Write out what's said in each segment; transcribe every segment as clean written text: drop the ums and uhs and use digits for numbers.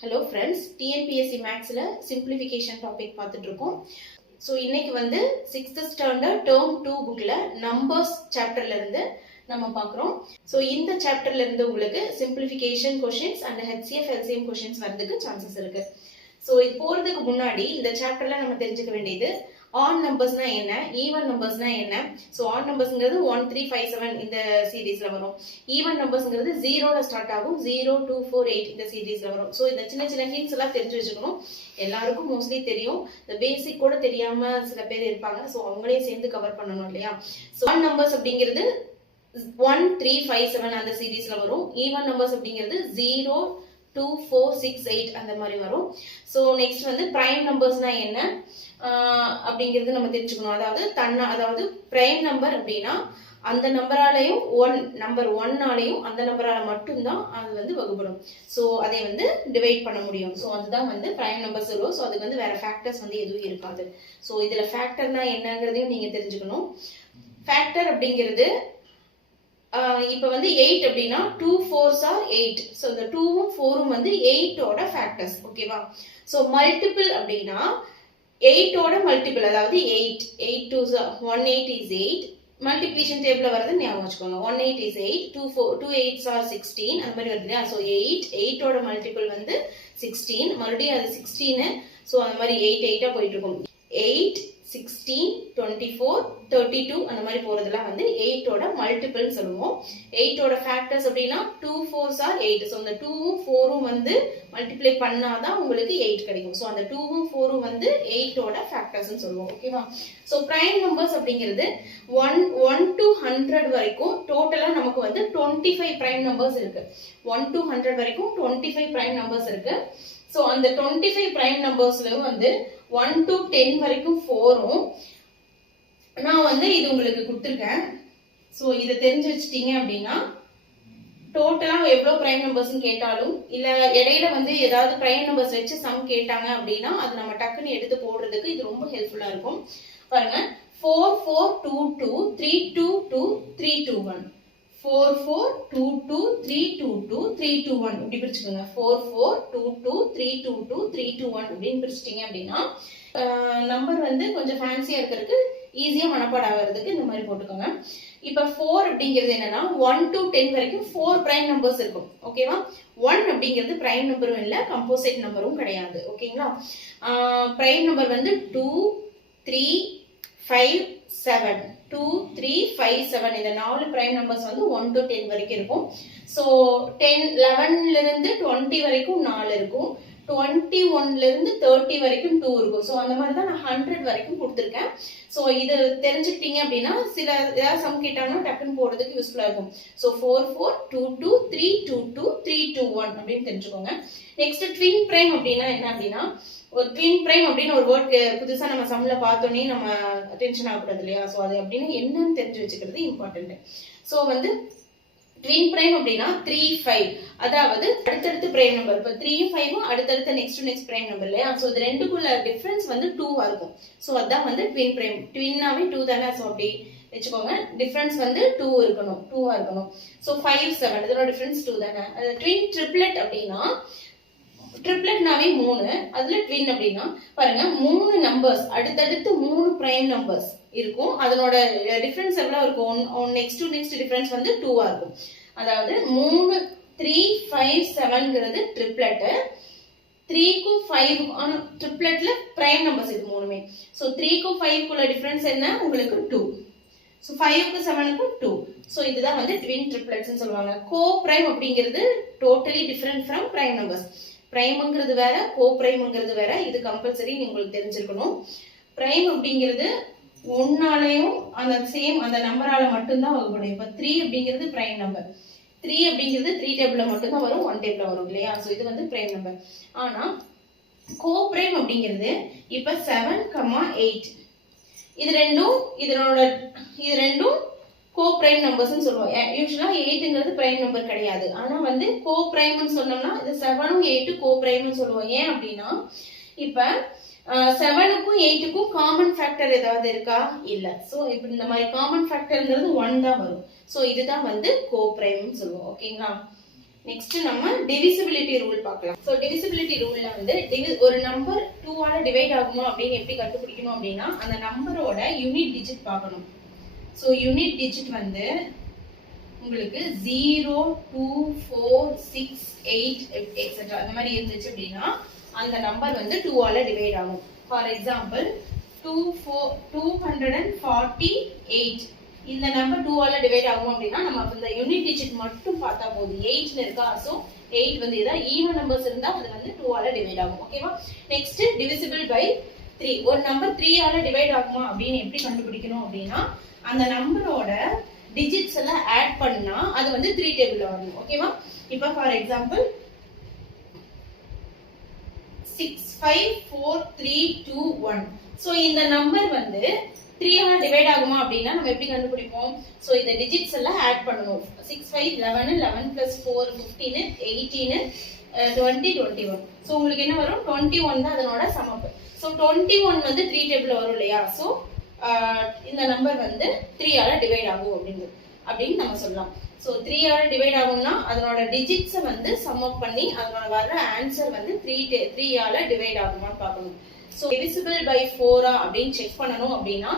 Hello friends, TNPSC மேக்ஸில் simplification topic பார்த்துட்டு இருக்கோம். ஸோ இன்னைக்கு வந்து 6th ஸ்டாண்டர்ட் டேர்ம் 2 புக்கில் நம்பர்ஸ் சாப்டர்லேருந்து நம்ம பார்க்குறோம். ஸோ இந்த சாப்டர்லேருந்து உங்களுக்கு simplification questions and HCF LCM questions வரதுக்கு சான்சஸ் இருக்கு. ஸோ இது போகிறதுக்கு முன்னாடி இந்த சாப்டரில் நம்ம தெரிஞ்சுக்க வேண்டியது ஆட் நம்பர்ஸ்னா என்ன, ஈவன் நம்பர்ஸ்னா என்ன. ஸோ ஆட் நம்பர்ஸ்ங்கிறது 1 3 5 7 இந்த சீரீஸ்ல வரும். ஈவன் நம்பர்ஸ்ங்கிறது 0ல ஸ்டார்ட் ஆகும், 0 2 4 8 இந்த சீரீஸ்ல வரும். ஸோ இந்த சின்ன சின்ன ஹிண்ட்ஸ் எல்லாம் தெரிஞ்சு வச்சுக்கணும். எல்லாருக்கும் மோஸ்ட்லி தெரியும், இந்த பேசிக் கூட தெரியாம சில பேர் இருப்பாங்க. ஸோ அவங்களே சேர்ந்து கவர் பண்ணணும் இல்லையா. ஸோ ஆட் நம்பர்ஸ் அப்படிங்கிறது 1 3 5 7 அந்த சீரீஸ்ல வரும். ஈவன் நம்பர்ஸ் அப்படிங்கிறது 0 2 4 6 8 அந்த மாதிரி வரும். ஸோ நெக்ஸ்ட் வந்து பிரைம் நம்பர்ஸ்னா என்ன அப்படிங்கிறது நம்ம தெரிஞ்சுக்கணும். அதாவது பிரைம் நம்பர் அப்படின்னா அந்த நம்பராலையும் நம்பர் 1ஆலையும் அந்த நம்பரால மட்டும்தான் அது வந்து வகுப்படும். ஸோ அதை வந்து டிவைட் பண்ண முடியும். ஸோ அதுதான் வந்து பிரைம் நம்பர் சொல்லுவோம். ஸோ அதுக்கு வந்து வேற ஃபேக்டர்ஸ் வந்து எதுவும் இருக்காது. ஸோ இதுல ஃபேக்டர்னா என்னங்கிறதையும் நீங்க தெரிஞ்சுக்கணும். ஃபேக்டர் அப்படிங்கிறது இப்ப வந்து 8 அப்படின்னா 2 4s are 8. ஸோ இந்த 2ம் 4ம் வந்து 8ஓட ஃபேக்டர்ஸ். ஓகேவா. ஸோ மல்டிபிள் அப்படின்னா 8ஓட மல்டிபிள், அதாவது 8 8 2s 18 is 8. மல்டிப்ளிகேஷன் டேபிள்ல வரது ஞாபகம் வச்சுக்கோங்க. 18 is 8, 2 8s are 16 அந்த மாதிரி வருது இல்லையா. ஸோ 8ஓட மல்டிபிள் வந்து 16, மறுபடியும் அது 16. ஸோ அந்த மாதிரி 8 8ஆ போயிட்டு இருக்கும். 8 16 24 32 அந்த மாதிரி போறதெல்லாம் வந்து 8ஓட மல்டிபிள் சொல்லுவோம். 8ஓட ஃபேக்டர்ஸ் அப்படின்னா 2 4s are 8. ஸோ அந்த 2ம் 4ம் வந்து மல்டிப்ளை பண்ணாதான் உங்களுக்கு 8 கிடைக்கும். ஸோ அந்த 2ம் 4ம் வந்து 8ஓட ஃபேக்டர்ஸ் சொல்லுவோம். ஓகேவா. ஸோ பிரைம் நம்பர்ஸ் அப்படிங்கிறது 1 to 100 வரைக்கும் டோட்டலா நமக்கு வந்து 25 பிரைம் நம்பர்ஸ் இருக்கு. 1 to 100 வரைக்கும் 25 பிரைம் நம்பர்ஸ் இருக்கு. ஸோ அந்த 25 பிரைம் நம்பர்ஸ்ல வந்து 1 to 10 வரைக்கும் 4ம் நான் வந்து இது உங்களுக்கு கொடுத்துருக்கேன். ஸோ இதை தெரிஞ்சு வச்சுட்டீங்க அப்படின்னா டோட்டலா எவ்வளவு பிரைம் நம்பர்ஸ் கேட்டாலும் இல்ல இடையில வந்து ஏதாவது பிரைம் நம்பர்ஸ் வச்சு சம் கேட்டாங்க அப்படின்னா அது நம்ம டக்குன்னு எடுத்து போடுறதுக்கு இது ரொம்ப ஹெல்ப்ஃபுல்லா இருக்கும். பாருங்க, 4 4 2 2 3 2 2 3 2 1 4 4 2 2 3 2 2 3 2 1 இப்படி பிரிச்சுக்கோங்க. 4 4 2 2 3 2 2 3 2 1 அப்படின்னு பிரிச்சிட்டீங்க அப்படின்னா நம்பர் வந்து கொஞ்சம் ஃபேன்சியா இருக்கிறதுக்கு ஈஸியா மனப்பாடம் ஆகிறதுக்கு இந்த மாதிரி போட்டுக்கோங்க. இப்ப 4 அப்படிங்கிறது என்னன்னா 1 to 10 வரைக்கும் 4 பிரைம் நம்பர்ஸ் இருக்கும். ஓகேவா. 1 அப்படிங்கிறது பிரைம் நம்பரும் இல்ல, கம்போசிட் நம்பரும் கிடையாது. ஓகேங்களா. பிரைம் நம்பர் வந்து 2 3 5 7 2 3 5 7 இந்த 4 பிரைம் நம்பர்ஸ் வந்து 1 to 10 வரைக்கும் இருக்கும். ஸோ 11ல இருந்து 20 வரைக்கும் 4 இருக்கும். 21ல இருந்து 30 வரைக்கும் 2 இருக்கும். ஸோ அந்த மாதிரி தான் நான் 100 வரைக்கும் கொடுத்துருக்கேன். ஸோ இது தெரிஞ்சுக்கிட்டீங்க அப்படின்னா சில ஏதாவது சம் கேட்டாங்கன்னா டக்குன்னு போடுறதுக்கு யூஸ்ஃபுல்லா இருக்கும். ஸோ 4 4 2 2 3 2 2 3 2 1 அப்படின்னு தெரிஞ்சுக்கோங்க. நெக்ஸ்ட் ட்வின் பிரைம் அப்படின்னா என்ன அப்படின்னா, ஒரு ட்வின் பிரைம் அப்படின்னு ஒரு வேர்ட் புதுசா நம்ம சம்ல பார்த்தோன்னே நம்ம டென்ஷன் ஆகக்கூடாது இல்லையா. ஸோ அது அப்படின்னு என்னன்னு தெரிஞ்சு வச்சுக்கிறது இம்பார்ட்டன்ட். ஸோ வந்து ட்வின் பிரைம் அப்படின்னா 3 5, அதாவது அடுத்தடுத்து பிரைம் நம்பர். இப்போ 3ம் 5ம் அடுத்தடுத்த நெக்ஸ்ட் பிரைம் நம்பர் இல்லையா. ஸோ இது ரெண்டுக்குள்ள டிஃபரன்ஸ் வந்து 2வா இருக்கும். ஸோ அதான் வந்து ட்வின் பிரைம். ட்வின்னாவே 2 தானே. ஸோ அப்படி வச்சுக்கோங்க. டிஃபரன்ஸ் வந்து 2வா இருக்கணும். ஸோ 5 7 இதோட டிஃபரன்ஸ் 2 தானே. ட்வின் ட்ரிப்ளெட் அப்படின்னா ட்ரிப்ளெட்னாவே 3, அதுல ட்வின் அப்படின்னா பாருங்க 3 நம்பர்ஸ் அடுத்தடுத்து 3 பிரைம் நம்பர்ஸ் இருக்கும். அதனோட டிஃபரன்ஸ் எவ்வளவு இருக்கும், நெக்ஸ்ட் டிஃபரன்ஸ் வந்து 2வா இருக்கும். அதாவது 3 3 5 7ங்கிறது ட்ரிப்ளெட். 3க்கும் 5 ட்ரிப்ளெட்ல பிரைம் நம்பர்ஸ் இது மூணுமே. ஸோ 3க்கும் 5க்குள்ள டிஃபரன்ஸ் என்ன உங்களுக்கு 2. ஸோ 5க்கும் 7க்கும் 2. ஸோ இதுதான் வந்து ட்வின் ட்ரிப்ளெட்ஸ்னு சொல்லுவாங்க. கோ பிரைம் அப்படிங்கிறது totally different from prime numbers. பிரைம்ங்கிறது வேற, கோ பிரைம்ங்கிறது வேற. இது கம்பல்சரி உங்களுக்கு தெரிஞ்சிருக்கணும். பிரைம் அப்படிங்கிறது ஒன்னாலையும் அந்த நம்பரால மட்டும்தான் வகுப்படும். இப்ப 3 அப்படிங்கிறது பிரைம் நம்பர். 3 அப்படிங்கிறது 3 டேபிள்ல மட்டும்தான் வரும், 1 டேபிள்ல வரும் இல்லையா. ஸோ இது வந்து பிரைம் நம்பர். ஆனா கோ பிரைம் அப்படிங்கிறது இப்ப 7 8 இது ரெண்டும் கோ பிரைம் நம்பர்ஸ் சொல்லுவோம். யூஸ்வலா 8ங்கிறது பிரைம் நம்பர் கிடையாது. ஆனா வந்து கோ பிரைம்னு சொன்னோம்னா இது 7ம் 8 கோ பிரைம்னு சொல்லுவோம். ஏன் அப்படின்னா இப்ப 7க்கும் 8க்கும் காமன் ஃபேக்டர் ஏதாவது இருக்கா, இல்ல. சோ இப்ப இந்த மாதிரி காமன் ஃபேக்டர்ங்கிறது 1 தான் வரும். சோ இதுதான் வந்து கோ பிரைம்னு சொல்லுவோம். ஓகேங்களா. நெக்ஸ்ட் நம்ம டிவிசிபிலிட்டி ரூல் பார்க்கலாம். ஸோ டிவிசிபிலிட்டி ரூல்ல வந்து ஒரு நம்பர் 2 ஆல டிவைட் ஆகுமா அப்படின்னு எப்படி கண்டுபிடிக்கணும் அப்படின்னா அந்த நம்பரோட யூனிட் டிஜிட் பார்க்கணும். ஸோ யூனிட் டிஜிட் வந்து உங்களுக்கு 0, 2, 4, 6, 8 எக்ஸெட்ரா அந்த மாதிரி இருந்துச்சு அப்படின்னா அந்த நம்பர் வந்து 2 ஆல டிவைட் ஆகும். ஃபார் எக்ஸாம்பிள் 248 இந்த நம்பர் 2 ஆல டிவைட் ஆகும் அப்படின்னா நம்ம இந்த யூனிட் டிஜிட் மட்டும் பார்த்தா போதும். 8ல இருக்கா, சோ 8 வந்து இதா ஈவன் நம்பர்ஸ் இருந்தா அது வந்து 2 ஆல டிவைட் ஆகும். ஓகேவா? Next divisible by 3. ஒரு நம்பர் 3 ஆல டிவைட் ஆகுமா அப்படின்னு எப்படி கண்டுபிடிக்கணும் அப்படின்னா அந்த நம்பரோட டிஜிட்ஸ் எல்லாம் ஆட் பண்ணா அது வந்து 3 டேபிள்ல வரணும். ஓகேவா? இப்போ ஃபார் எக்ஸாம்பிள் 6 5 4 3 2 1. சோ இந்த நம்பர் வந்து 3 ஆல டிவைட் ஆகுமா அப்படின்னா நம்ம எப்படி கண்டுபிடிப்போம்? சோ இந்த டிஜிட்ஸ் எல்லாம் ஆட் பண்ணனும். 6 5 11 11 4 15 18 20 21. சோ உங்களுக்கு என்ன வரும்? 21 தான் அதனோட சமப்பு. சோ 21 வந்து 3 டேபிள்ல வரும் இல்லையா? சோ இந்த நம்பர் வந்து 3 ஆல டிவைட் ஆகும் அப்படின்னு நம்ம சொல்லலாம். சோ 3 ஆல டிவைட் ஆகும்னா அதனோட டிஜிட்ஸ் வந்து சம் அப் பண்ணி அதனோட வர ஆன்சர் வந்து 3 ஆல டிவைட் ஆகுமான்னு பார்க்கணும். சோ டிவிசிபிள் பை 4 அப்படின்னு செக் பண்ணனும் அப்படின்னா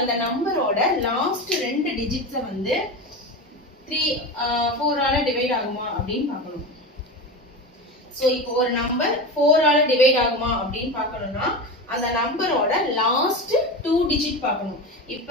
அந்த நம்பரோட லாஸ்ட் 2 டிஜிட்ஸ் வந்து 4 ஆல டிவைட் ஆகுமா அப்படின்னு பார்க்கணும். சோ இப்போ ஒரு நம்பர் 4 ஆல டிவைட் ஆகுமா அப்படின்னு பார்க்கணும்னா அந்த நம்பரோட லாஸ்ட் 2 டிஜிட் பார்க்கணும். இப்ப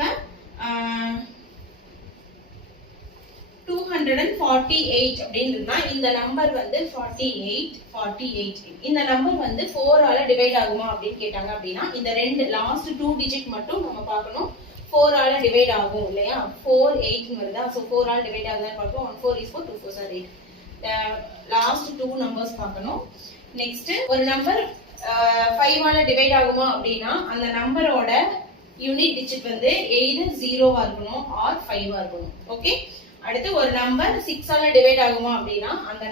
248 அப்படின்னா இந்த நம்பர் வந்து 48 இந்த நம்பர் வந்து 4 ஆல டிவைட் ஆகுமா அப்படின்னு கேட்டாங்க அப்படின்னா இந்த ரெண்டு லாஸ்ட் 2 டிஜிட் மட்டும் நம்ம பார்க்கணும். 4 ஆல டிவைட் ஆகும் இல்லையா? 4 8 வருதா? சோ 4 ஆல டிவைட் ஆகுதான்னு பார்ப்போம். 1 4 is 4, 2 4 are 8. லாஸ்ட் 2 நம்பர்ஸ் பார்க்கணும். நெக்ஸ்ட் ஒரு நம்பர் 5 ஆல டிவைட் ஆகுமா அப்படின்னா அந்த நம்பரோட யூனிட் டிஜிட் வந்து either 0 ஆ இருக்கணும் ஆர் 5 ஆ இருக்கணும். ஓகே? அடுத்து ஒரு நம்பர் 6 ஆல டிவைட் ஆகுமா அப்படின்னா அந்த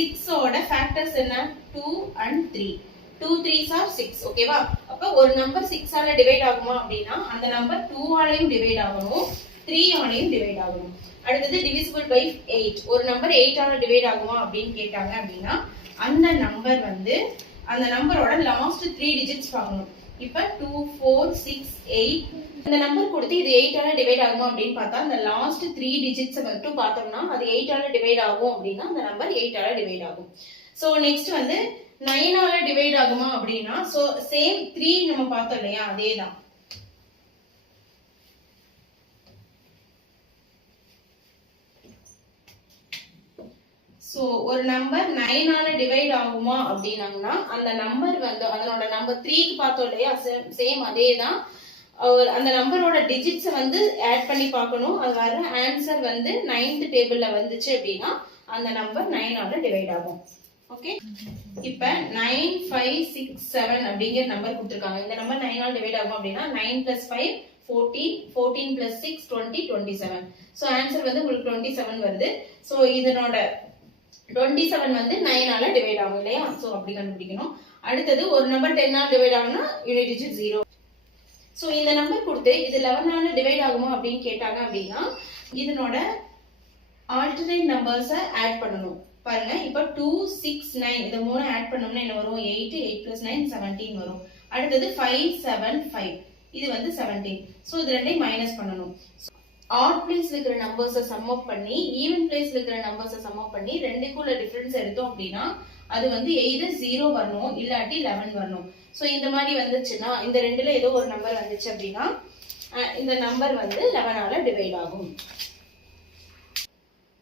6 ஓட ஃபேக்டர்ஸ் என்ன? 2 and 3. 2 3s are 6. ஓகேவா? அப்ப ஒரு நம்பர் 6 ஆல டிவைட் ஆகுமா அப்படின்னா அந்த நம்பர் 2 ஆலயும் டிவைட் ஆகணும், 3 ஆலயும் டிவைட் ஆகணும். அடுத்தது டிவிசிபிள் பை 8. ஒரு நம்பர் 8 ஆல டிவைட் ஆகுமா அப்படின்னு கேட்டாங்க அப்படின்னா அந்த நம்பர் வந்து அந்த நம்பரோட லாஸ்ட் 3 டிஜிட்ஸ் பார்க்கணும். இப்ப 2 4 6 8 இந்த நம்பர் கொடுத்து இது 8 ஆல டிவைட் ஆகுமா அப்படின்னு பார்த்தா அந்த லாஸ்ட் 3 டிஜிட்ஸ் மட்டும் பார்த்தோம்னா அது 8 ஆல டிவைட் ஆகும் அப்படின்னா அந்த நம்பர் 8 ஆல டிவைட் ஆகும். சோ நெக்ஸ்ட் வந்து 9 ஆல டிவைட் ஆகுமா அப்படின்னா சோ சேம் 3 நம்ம பார்த்தோம் இல்லையா? அதேதான். சோ ஒரு நம்பர் 9 ஆல டிவைட் ஆகுமா அப்படின்னாங்கன்னா அந்த நம்பர் வந்து அதனோட நம்பர் 3க்கு பார்த்தோம் இல்லையா? சேம் அதேதான். அந்த நம்பரோட டிஜிட்ஸ் வந்து ஆட் பண்ணி பார்க்கணும். அது வர ஆன்சர் வந்து 9th டேபிள்ல வந்துச்சு அப்படின்னா அந்த நம்பர் 9 ஆல டிவைட் ஆகும். ஓகே? இப்ப 9 5 6 7 அப்படிங்கிற நம்பர் கொடுத்திருக்காங்க. இந்த நம்பர் 9 ஆல டிவைட் ஆகும் அப்படின்னா 9 + 5 14 14 + 6 20 27. சோ ஆன்சர் வந்து உங்களுக்கு 27 வருது. சோ இதனோட 27 வந்து 9 ஆல டிவைட் ஆகும் இல்லையா? சோ அப்படி கண்டுபிடிக்கணும். அடுத்தது ஒரு நம்பர் 10 ஆல டிவைட் ஆகும்னா யூனிட் டிஜிட் 0. சோ இந்த நம்பர் கொடுத்து இது 11 ஆல டிவைட் ஆகுமா அப்படின்னு கேட்டாங்க அப்படின்னா இதனோட ஆல்டர்னேட் நம்பர்ஸ ஆட் பண்ணனும். பாருங்க இப்ப 2 6 9 இந்த மூணு ஆட் பண்ணோம்னா என்ன வரும்? 8 8 + 9 17 வரும். அடுத்தது 5 7 5 இது வந்து 17. சோ இது ரெண்டையும் மைனஸ் பண்ணனும். ஆட் பிளேஸ்ல இருக்கிற நம்பர்ஸை சம் அப் பண்ணி ஈவன் பிளேஸ்ல இருக்கிற நம்பர்ஸை சம் அப் பண்ணி ரெண்டுக்குள்ள டிஃபரன்ஸ் எடுத்தோம் அப்படின்னா அது வந்து either 0 வரணும் இல்லாட்டி 11 வரணும். சோ இந்த மாதிரி வந்துச்சுன்னா இந்த ரெண்டுல ஏதோ ஒரு நம்பர் வந்துச்சு அப்படின்னா இந்த நம்பர் வந்து 11 ஆல டிவைட் ஆகும்.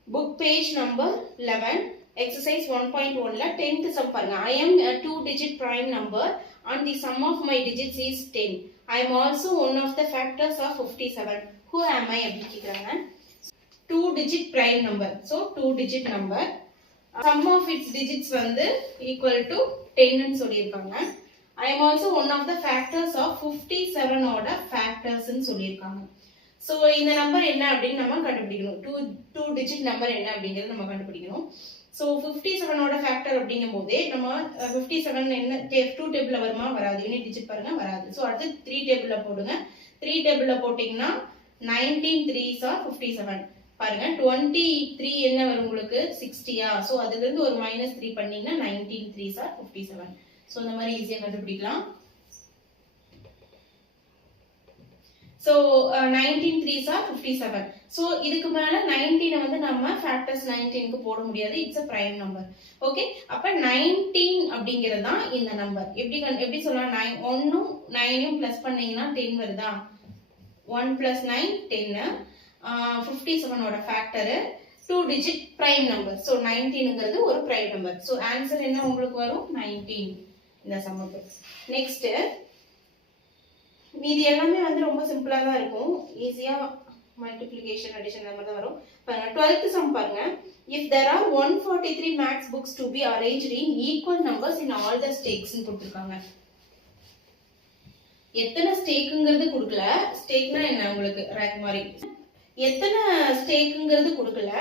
Book page number 11 exercise 1.1ல 10th sum பாருங்க. I am a 2-digit prime number and the sum of my digits is 10. I am also one of the factors of 57. Who am I அப்படி கேக்குறாங்க. 2-digit prime number. So 2-digit number. Sum of its digits வந்து equal to 10 ன்னு சொல்லியிருக்காங்க. I am also one of the factors of 57 ஓட factors ன்னு சொல்லியிருக்காங்க. So இந்த number என்ன அப்படின்னு நம்ம கண்டுபிடிக்கணும். 2-digit நம்பர் என்ன அப்படிங்கறது நம்ம கண்டுபிடிக்கணும். So 57 ஓட ஃபேக்டர் அப்படிங்கும்போதே நம்ம 57 என்ன 2 டேபிள்ல வருமா? வராது. யூனிட் டிஜிட் பாருங்க வராது. So அடுத்து 3 டேபிள்ல போடுங்க. 3 டேபிள்ல போட்டீங்கன்னா 19 3s are 57. பாருங்க 23 என்ன வரும் உங்களுக்கு 60யா சோ அதுல இருந்து ஒரு -3 பண்ணீங்கன்னா 19 3s are 57 சோ இந்த மாதிரி ஈஸியா கண்டுபிடிக்கலாம் சோ 19 3s are 57 சோ இதுக்கு மேல 19 வந்து நம்ம ஃபேக்டர்ஸ் 19 க்கு போட முடியாது it's a prime number okay அப்ப 19 அப்படிங்கிறது தான் இந்த நம்பர் எப்படி சொல்லலாம் 9 1 9 பிளஸ் பண்ணீங்கன்னா 10 வருதா 1 plus 9 10 57 ஓட factor 2 digit prime number so 19ங்கிறது ஒரு prime number so ஆன்சர் என்ன உங்களுக்கு வரும் 19 இந்த சம்முக்கு நெக்ஸ்ட் மீதி எல்லாமே வந்து ரொம்ப சிம்பிளா தான் இருக்கும் ஈஸியா மல்டிப்ளிகேஷன் அடிஷன் அந்த மாதிரி தான் வரும் பாருங்க 12th சம் பாருங்க if there are 143 max books to be arranged in equal numbers in all the stakes ன்னு கொடுத்திருக்காங்க எத்தனை ஸ்டேக்குங்கிறது கொடுக்கல ஸ்டேக்னா என்ன உங்களுக்கு ரேக் மாதிரி எத்தனை ஸ்டேக்குங்கிறது கொடுக்கல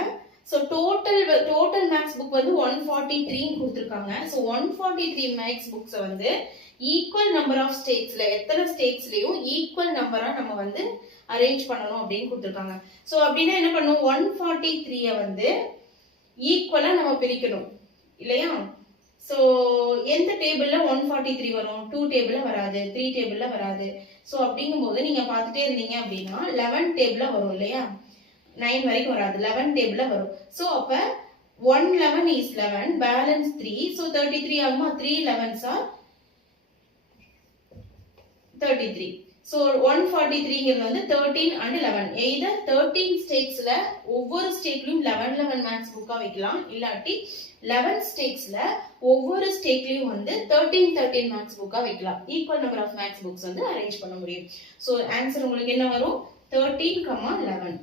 சோ டோட்டல் மேக்ஸ் புக் வந்து 143 ன்னு கொடுத்திருக்காங்க சோ 143 மேக்ஸ் புக்ஸ் வந்து ஈக்குவல் நம்பர் ஆஃப் ஸ்டேக்ஸ்ல எத்தனை ஸ்டேக்ஸ்லயும் ஈக்குவல் நம்பரா நம்ம வந்து அரேஞ்ச் பண்ணனும் அப்படினு கொடுத்திருக்காங்க சோ அப்படினா என்ன பண்ணுவோம் 143 வந்து ஈக்குவலா நம்ம பிரிக்கணும் இல்லையா சோ எந்த டேபிள்ல 143 வரும் 2 டேபிள்ல வராது 3 டேபிள்ல வராது சோ அப்படிங்கும்போது நீங்க பார்த்துட்டே இருந்தீங்க அப்படினா 11 டேபிள்ல வரும் இல்லையா 9 வரைக்கும் வராது 11 டேபிள்ல வரும் சோ அப்ப 111 is 11 balance 3 so 33 ஆகுமா 3 11s are 33 so 143 ங்கிறது வந்து 13 and 11 either 13 ஸ்டேக்ஸ்ல ஒவ்வொரு ஸ்டேக்லயும் 11 மேக்ஸ் புக்கா வைக்கலாம் இல்லாட்டி 11 ஸ்டேக்ஸ்ல ஒவ்வொரு ஸ்டேக்லயும் வந்து 13 மேக்ஸ் புக்கா வைக்கலாம் equal number of maths books வந்து அரேஞ்ச் பண்ண முடியும் சோ ஆன்சர் உங்களுக்கு என்ன வரும் 13, 11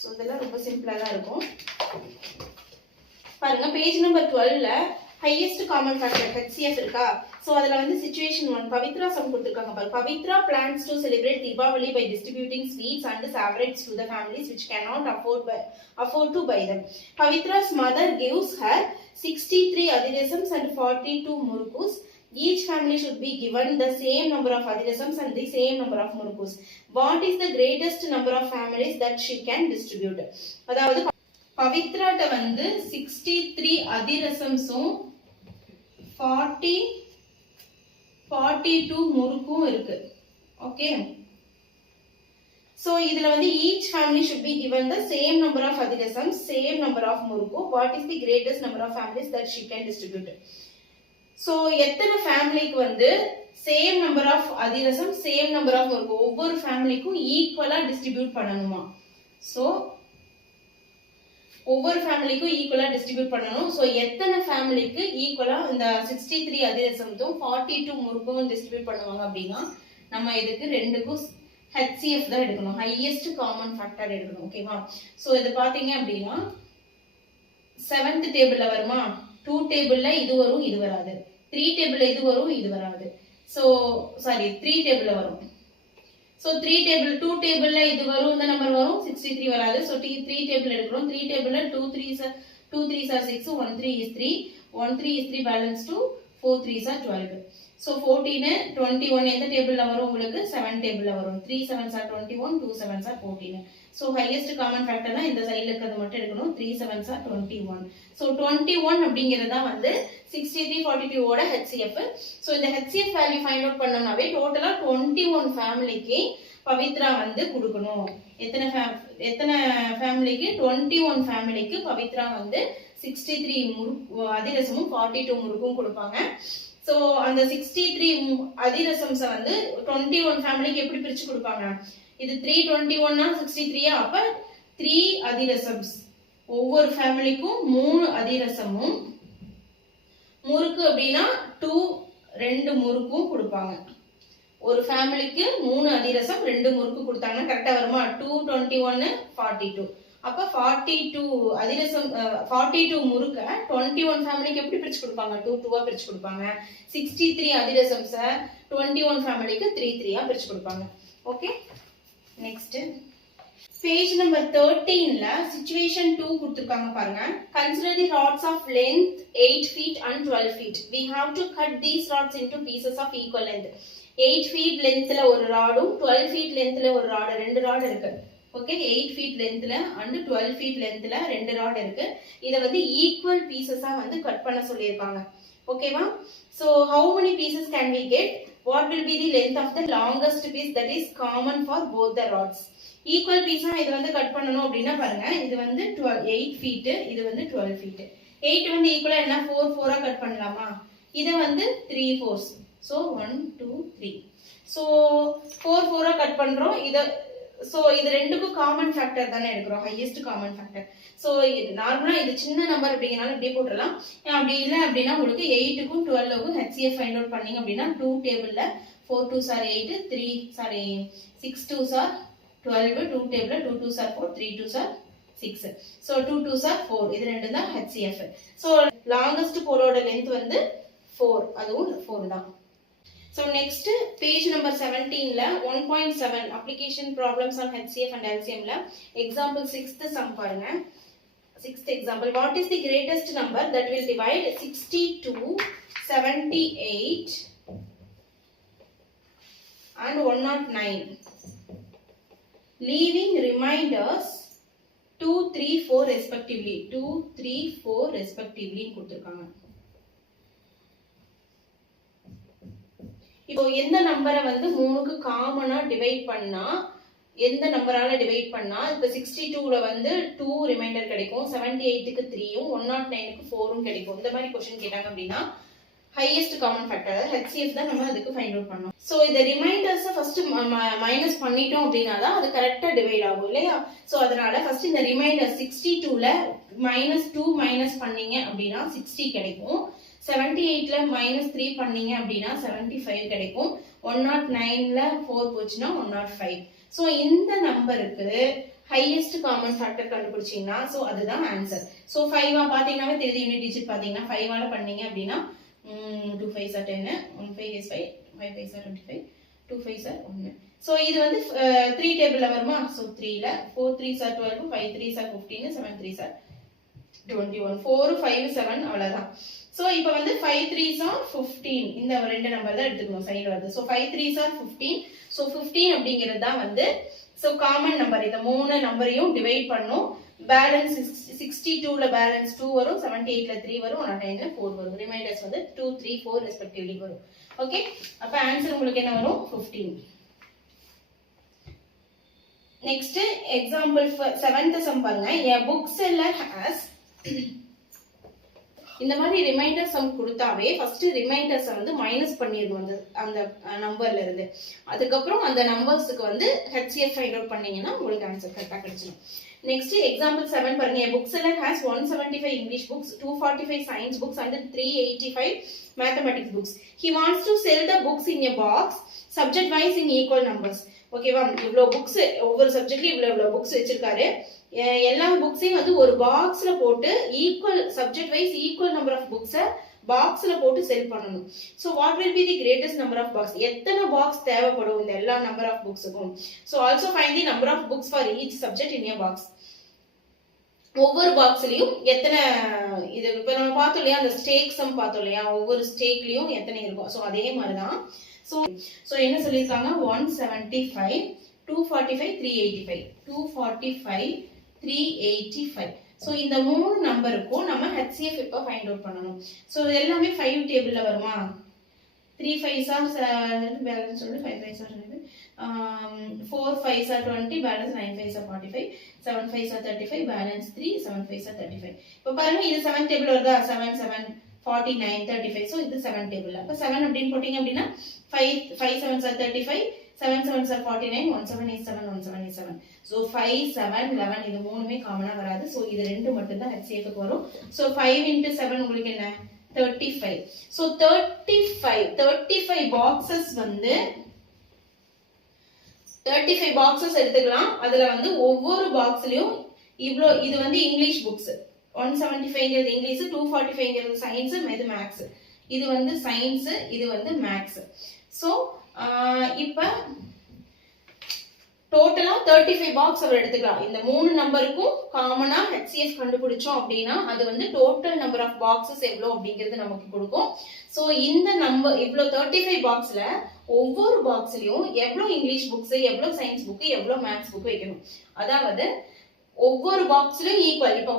சோ இதெல்லாம் ரொம்ப சிம்பிளா தான் இருக்கும் பாருங்க பேஜ் நம்பர் 12ல highest common factor HCF இருக்கா சோ அதுல வந்து situation 1 பவித்ரா சம் கொடுத்திருக்காங்க பாரு Pavithra plans to celebrate Deepavali by distributing sweets and savouries to the families which cannot afford to buy them Pavitra's mother gives her 63 adhirasams and 42 murukus each family should be given the same number of adhirasams and the same number of murukus what is the greatest number of families that she can distribute அதாவது பவித்ராட்ட வந்து 63 அதிரசம்ஸும் 42 முறுக்கும் இருக்கு okay so இதுல வந்து each family should be given the same number of adhirasams same number of murukku what is the greatest number of families that she can distribute so எத்தனை ஃபேமிலிக்கு வந்து same number of adhirasam same number of murukku ஒவ்வொரு ஃபேமிலிக்கும் ஈக்குவலா distribute பண்ணணுமா so ஒவ்வொரு ஃபேமிலிக்கும் ஈக்குவலா டிஸ்ட்ரிபியூட் பண்ணனும் சோ எத்தனை ஃபேமிலிக்கு ஈக்குவலா இந்த 63 அதிரசமும் 42 முறுக்கும் டிஸ்ட்ரிபியூட் பண்ணுவாங்க அப்படினா நம்ம இதுக்கு ரெண்டுக்கும் HCF தான் எடுக்கணும் highest common factor எடுக்கணும் ஓகேவா சோ இது பாத்தீங்க அப்படினா 7th டேபிள்ல வருமா 2 டேபிள்ல இது வரும் இது வராது 3 டேபிள்ல இது வரும் இது வராது சோ சாரி 3 டேபிள்ல வரும் So 3 table 2 table இது வரும் இந்த நம்பர் வரும் 63 வராது so 3 table எடுக்கிறோம் 3 table 2 3s are 6 1 3 is 3 1 3 is 3 balance 2 4 3s are 12 so 14 21 எந்த டேபிள்ல வரும் உங்களுக்கு 7 டேபிள்ல வரும் 3 7s are 21 2 7s are 14 so highest common factor னா இந்த சைடுல இருக்கிறது மட்டும் எடுக்கணும் 3 7s are 21 so 21 அப்படிங்கறதா வந்து 63 42 ஓட HCF so இந்த HCF வேல்யூ ஃபைண்ட் அவுட் பண்ணனாவே டோட்டலா 21 ஃபேமிலிக்கு பவித்ரா வந்து கொடுக்கணும் எத்தனை ஃபேமிலிக்கு 21 ஃபேமிலிக்கு பவித்ரா வந்து 63 அதிரசமும் 42 முறுக்கும் கொடுப்பாங்க சோ அந்த 63 அதிரசம்ஸ வந்து 21 ஃபேமிலிக்கு எப்படி பிரிச்சு கொடுப்பாங்க இது 321 னா 63 அப்ப 3 அதிரசம்ஸ் ஒவ்வொரு ஃபேமிலிக்கும் 3 அதிரசமும் முறுக்கு அப்படினா 2 முறுக்கும் கொடுப்பாங்க ஒரு ஃபேமிலிக்கு 3 அதிரசம் 2 முறுக்கு கொடுத்தாங்கன்னா கரெக்ட்டா வருமா 221 42 அப்ப 42 அதிரசம் 42 முறுக்க 21 ஃபேமிலிக்கு எப்படி பிரிச்சு கொடுப்பாங்க 2 ஆ பிரிச்சு கொடுப்பாங்க 63 அதிரசம்ஸ 21 ஃபேமிலிக்கு 3 ஆ பிரிச்சு கொடுப்பாங்க ஓகே நெக்ஸ்ட் பேஜ் நம்பர் 13ல situation 2 கொடுத்திருக்காங்க பாருங்க consider the rods of length 8 feet and 12 feet we have to cut these rods into pieces of equal length 8 feet lengthல ஒரு ராடும் 12 feet lengthல ஒரு ராடு ரெண்டு ராடு இருக்கு ஓகே 8 feet லென்த்ல அண்ட் 12 feet லென்த்ல ரெண்டு rod இருக்கு. இத வந்து ஈக்குவல் பீசஸா வந்து கட் பண்ண சொல்லிருக்காங்க. ஓகேவா? So how many pieces can we get? What will be the length of the longest piece that is common for both the rods? Equal பீஸா இது வந்து கட் பண்ணனும் அப்படினா பாருங்க, இது வந்து 8 feet, இது வந்து 12 feet. 8 வந்து ஈக்குவலா என்ன 4 4ஆ கட் பண்ணலாமா? இத வந்து 3 4s. So 1 2 3. So 4 4ஆ கட் பண்றோம். So இது ரெண்டுக்கும் காமன் ஃபேக்டர் தானே எடுக்கிறோம், ஹையஸ்ட் காமன் ஃபேக்டர். So நார்மலா இது சின்ன நம்பர் அப்படிங்கறனால இப்படி போட்டுறலாம். அப்படி இல்ல அப்படினா உங்களுக்கு 8 க்கும் 12 க்கும் HCF ஃபைண்ட் அவுட் பண்ணீங்க அப்படினா 2 டேபிள்ல 4 2s are 8, 6 2s are 12, 2 டேபிள்ல 2 2s are 4, 3 2s are 6. So 2 2s are 4. இது ரெண்டும் தான் HCF. So லாங்கஸ்ட் போலோட லெந்த் வந்து 4, அதுவும் 4 தான். So next page number 17 la 1.7 application problems on HCF and LCM la example 6th sum parunga. 6th example, what is the greatest number that will divide 62, 78 and 109 leaving remainders 2 3 4 respectively. 2 3 4 respectively கொடுத்திருக்காங்க. இப்போ எந்த நம்பரை வந்து 3க்கு காமனா divide பண்ணா, எந்த நம்பரால divide பண்ணா இப்ப 62ல வந்து 2 ரிமைண்டர் கிடைக்கும், 78க்கு 3யும் 109க்கு 4ம் கிடைக்கும். இந்த மாதிரி क्वेश्चन கேட்டாங்க அப்படினா ஹையஸ்ட் காமன் ஃபேக்டர் HCF தான் நம்ம அதுக்கு ஃபைண்ட் அவுட் பண்ணனும். சோ இந்த ரிமைண்டர்ஸ் ஃபர்ஸ்ட் மைனஸ் பண்ணிட்டோம் அப்படினா தான் அது கரெக்ட்டா டிவைட் ஆகும் இல்லையா? சோ அதனால ஃபர்ஸ்ட் இந்த ரிமைண்டர் 62ல -2 மைனஸ் பண்ணீங்க அப்படினா 60 கிடைக்கும். 78ல -3 பண்ணீங்க அப்படினா 75 கிடைக்கும். 109ல 4 போச்சுனா 105. சோ இந்த நம்பருக்கு ஹையஸ்ட் காமன் ஃபேக்டர் கண்டுபிடிச்சீங்கன்னா சோ அதுதான் ஆன்சர். சோ 5 பாத்தீங்கன்னாவே தெரியுது, யூனிட் டிஜிட் பாத்தீங்கன்னா 5 ஆல பண்ணீங்க அப்படினா 2 5s are 10, 1 5 is 5, 5 5s are 25, 2 5s are 1. So இது வந்து 3 டேபிள்ல வருமா? சோ 3ல 4 3s are 12, 5 3s are 15, 7 3s are 21, 4 5 7 அவ்வளவுதான். சோ இப்போ வந்து 5 3s are 15, இந்த ரெண்டு நம்பர் தான் எடுத்துக்கணும் சைடுல வருது. So 5 3s are 15. சோ 15 அப்படிங்கிறது தான் வந்து சோ காமன் நம்பர். இந்த மூணு நம்பரையும் டிவைட் பண்ணும். பேலன்ஸ் 62ல பேலன்ஸ் 2 வரும், 78ல 3 வரும், 109ல 4 வரும். ரிமைண்டர்ஸ் வந்து 2 3 4 ரெஸ்பெக்டிவ்லி வரும். ஓகே, அப்ப ஆன்சர் உங்களுக்கு என்ன வரும்? 15. நெக்ஸ்ட் எக்ஸாம்பிள் 7th சம் பாருங்க. A book seller has இந்த மாதிரி ரிமைண்டர் சம் கொடுத்தாவே ஃபர்ஸ்ட் ரிமைண்டர்ஸ் வந்து மைனஸ் பண்ணிடணும் அந்த நம்பர்ல இருந்து. அதுக்கப்புறம் அந்த நம்பர்ஸ்க்கு வந்து HCF ஃபைண்ட் அவுட் பண்ணீங்கன்னா உங்களுக்கு ஆன்சர் கரெக்ட்டா கிடைச்சிடும். நெக்ஸ்ட் எக்ஸாம்பிள் 7 பாருங்க. A bookseller has 175 English books, 245 science books and 385 mathematics books. He wants to sell the books in a box subject wise in equal numbers. ஓகேவா? இவ்ளோ புக்ஸ், ஒவ்வொரு சப்ஜெக்ட்லயும் இவ்ளோ books வச்சிருக்காரு. எல்லா புக்ஸையும் வந்து ஒரு பாக்ஸ்ல போட்டு equal subject wise equal number of புக்ஸை பாக்ஸ்ல போட்டு செல் பண்ணணும். So what will be the greatest number of box? எத்தனை பாக்ஸ் தேவைப்படும் இந்த எல்லா நம்பர் ஆஃப் புக்ஸுக்கும்? So also find the number of books for each subject in a box. ஒவ்வொரு பாக்ஸ்லயும் எத்தனை, இது இப்ப நம்ம பார்த்தோம் இல்லையா, அந்த ஸ்டேக் சம் பார்த்தோம் இல்லையா, ஒவ்வொரு ஸ்டேக்லயும் எத்தனை இருக்கும். சோ அதே மாதிரிதான். சோ என்ன சொல்லிருக்காங்க? 175 245 385 245 385. சோ இந்த மூணு நம்பருக்கும் நம்ம HCF இப்ப ஃபைண்ட் அவுட் பண்ணனும். சோ எல்லாமே 5 டேபிள்ல வருமா? 3 5s are பேலன்ஸ் வந்து 5 5s are 4 5s are 20, balance 9 5s are 45, 7 5s are 35, balance 3, 7 5s are 35. இப்ப பாருங்க, இது 7 டேபிள் வருதா? 7 7 49 35. சோ இது 7 டேபிள். அப்ப 7 அப்படினு போடிங்க அப்படினா 5 5 7s are 35, 7 7s are 49, 1 7 is 7, 1 7 is 7. So 5 7 11 இது மூணுமே காமனா வராது. சோ இது ரெண்டு மட்டும் தான் HCF க்கு வரும். சோ 5 into 7 உங்களுக்கு என்ன? 35. So 35 boxes வந்து 35 boxes எடுத்துக்கலாம். அதுல வந்து ஒவ்வொரு பாக்ஸ்லயும் இவ்ளோ, இது வந்து இங்கிலீஷ் புக்ஸ் 175ங்கிறது இங்கிலீஷ், 245ங்கிறது சயின்ஸ், இது மேத்ஸ். இது வந்து சயின்ஸ், இது வந்து மேத்ஸ். சோ இப்ப டோட்டலா 35 பாக்ஸ் அவர் எடுத்துக்கலாம். இந்த மூணு நம்பருக்கும் காமனா HCF கண்டுபிடிச்சோம் அப்படின்னா அது வந்து டோட்டல் நம்பர் ஆஃப் பாக்ஸஸ் எவ்வளவு அப்படிங்கிறது நமக்கு கொடுக்கும். சோ இந்த நம்பர் இவ்ளோ 35 பாக்ஸ்ல ஒவ்வொரு பாக்ஸ்லயும் எவ்வளவு இங்கிலீஷ் புக்ஸ், எவ்வளவு சயின்ஸ் புக், எவ்வளவு மேத்ஸ் புக் வைக்கணும். அதாவது ஒவ்வொரு பாக்ஸ்லயும் ஈக்குவல். இப்போ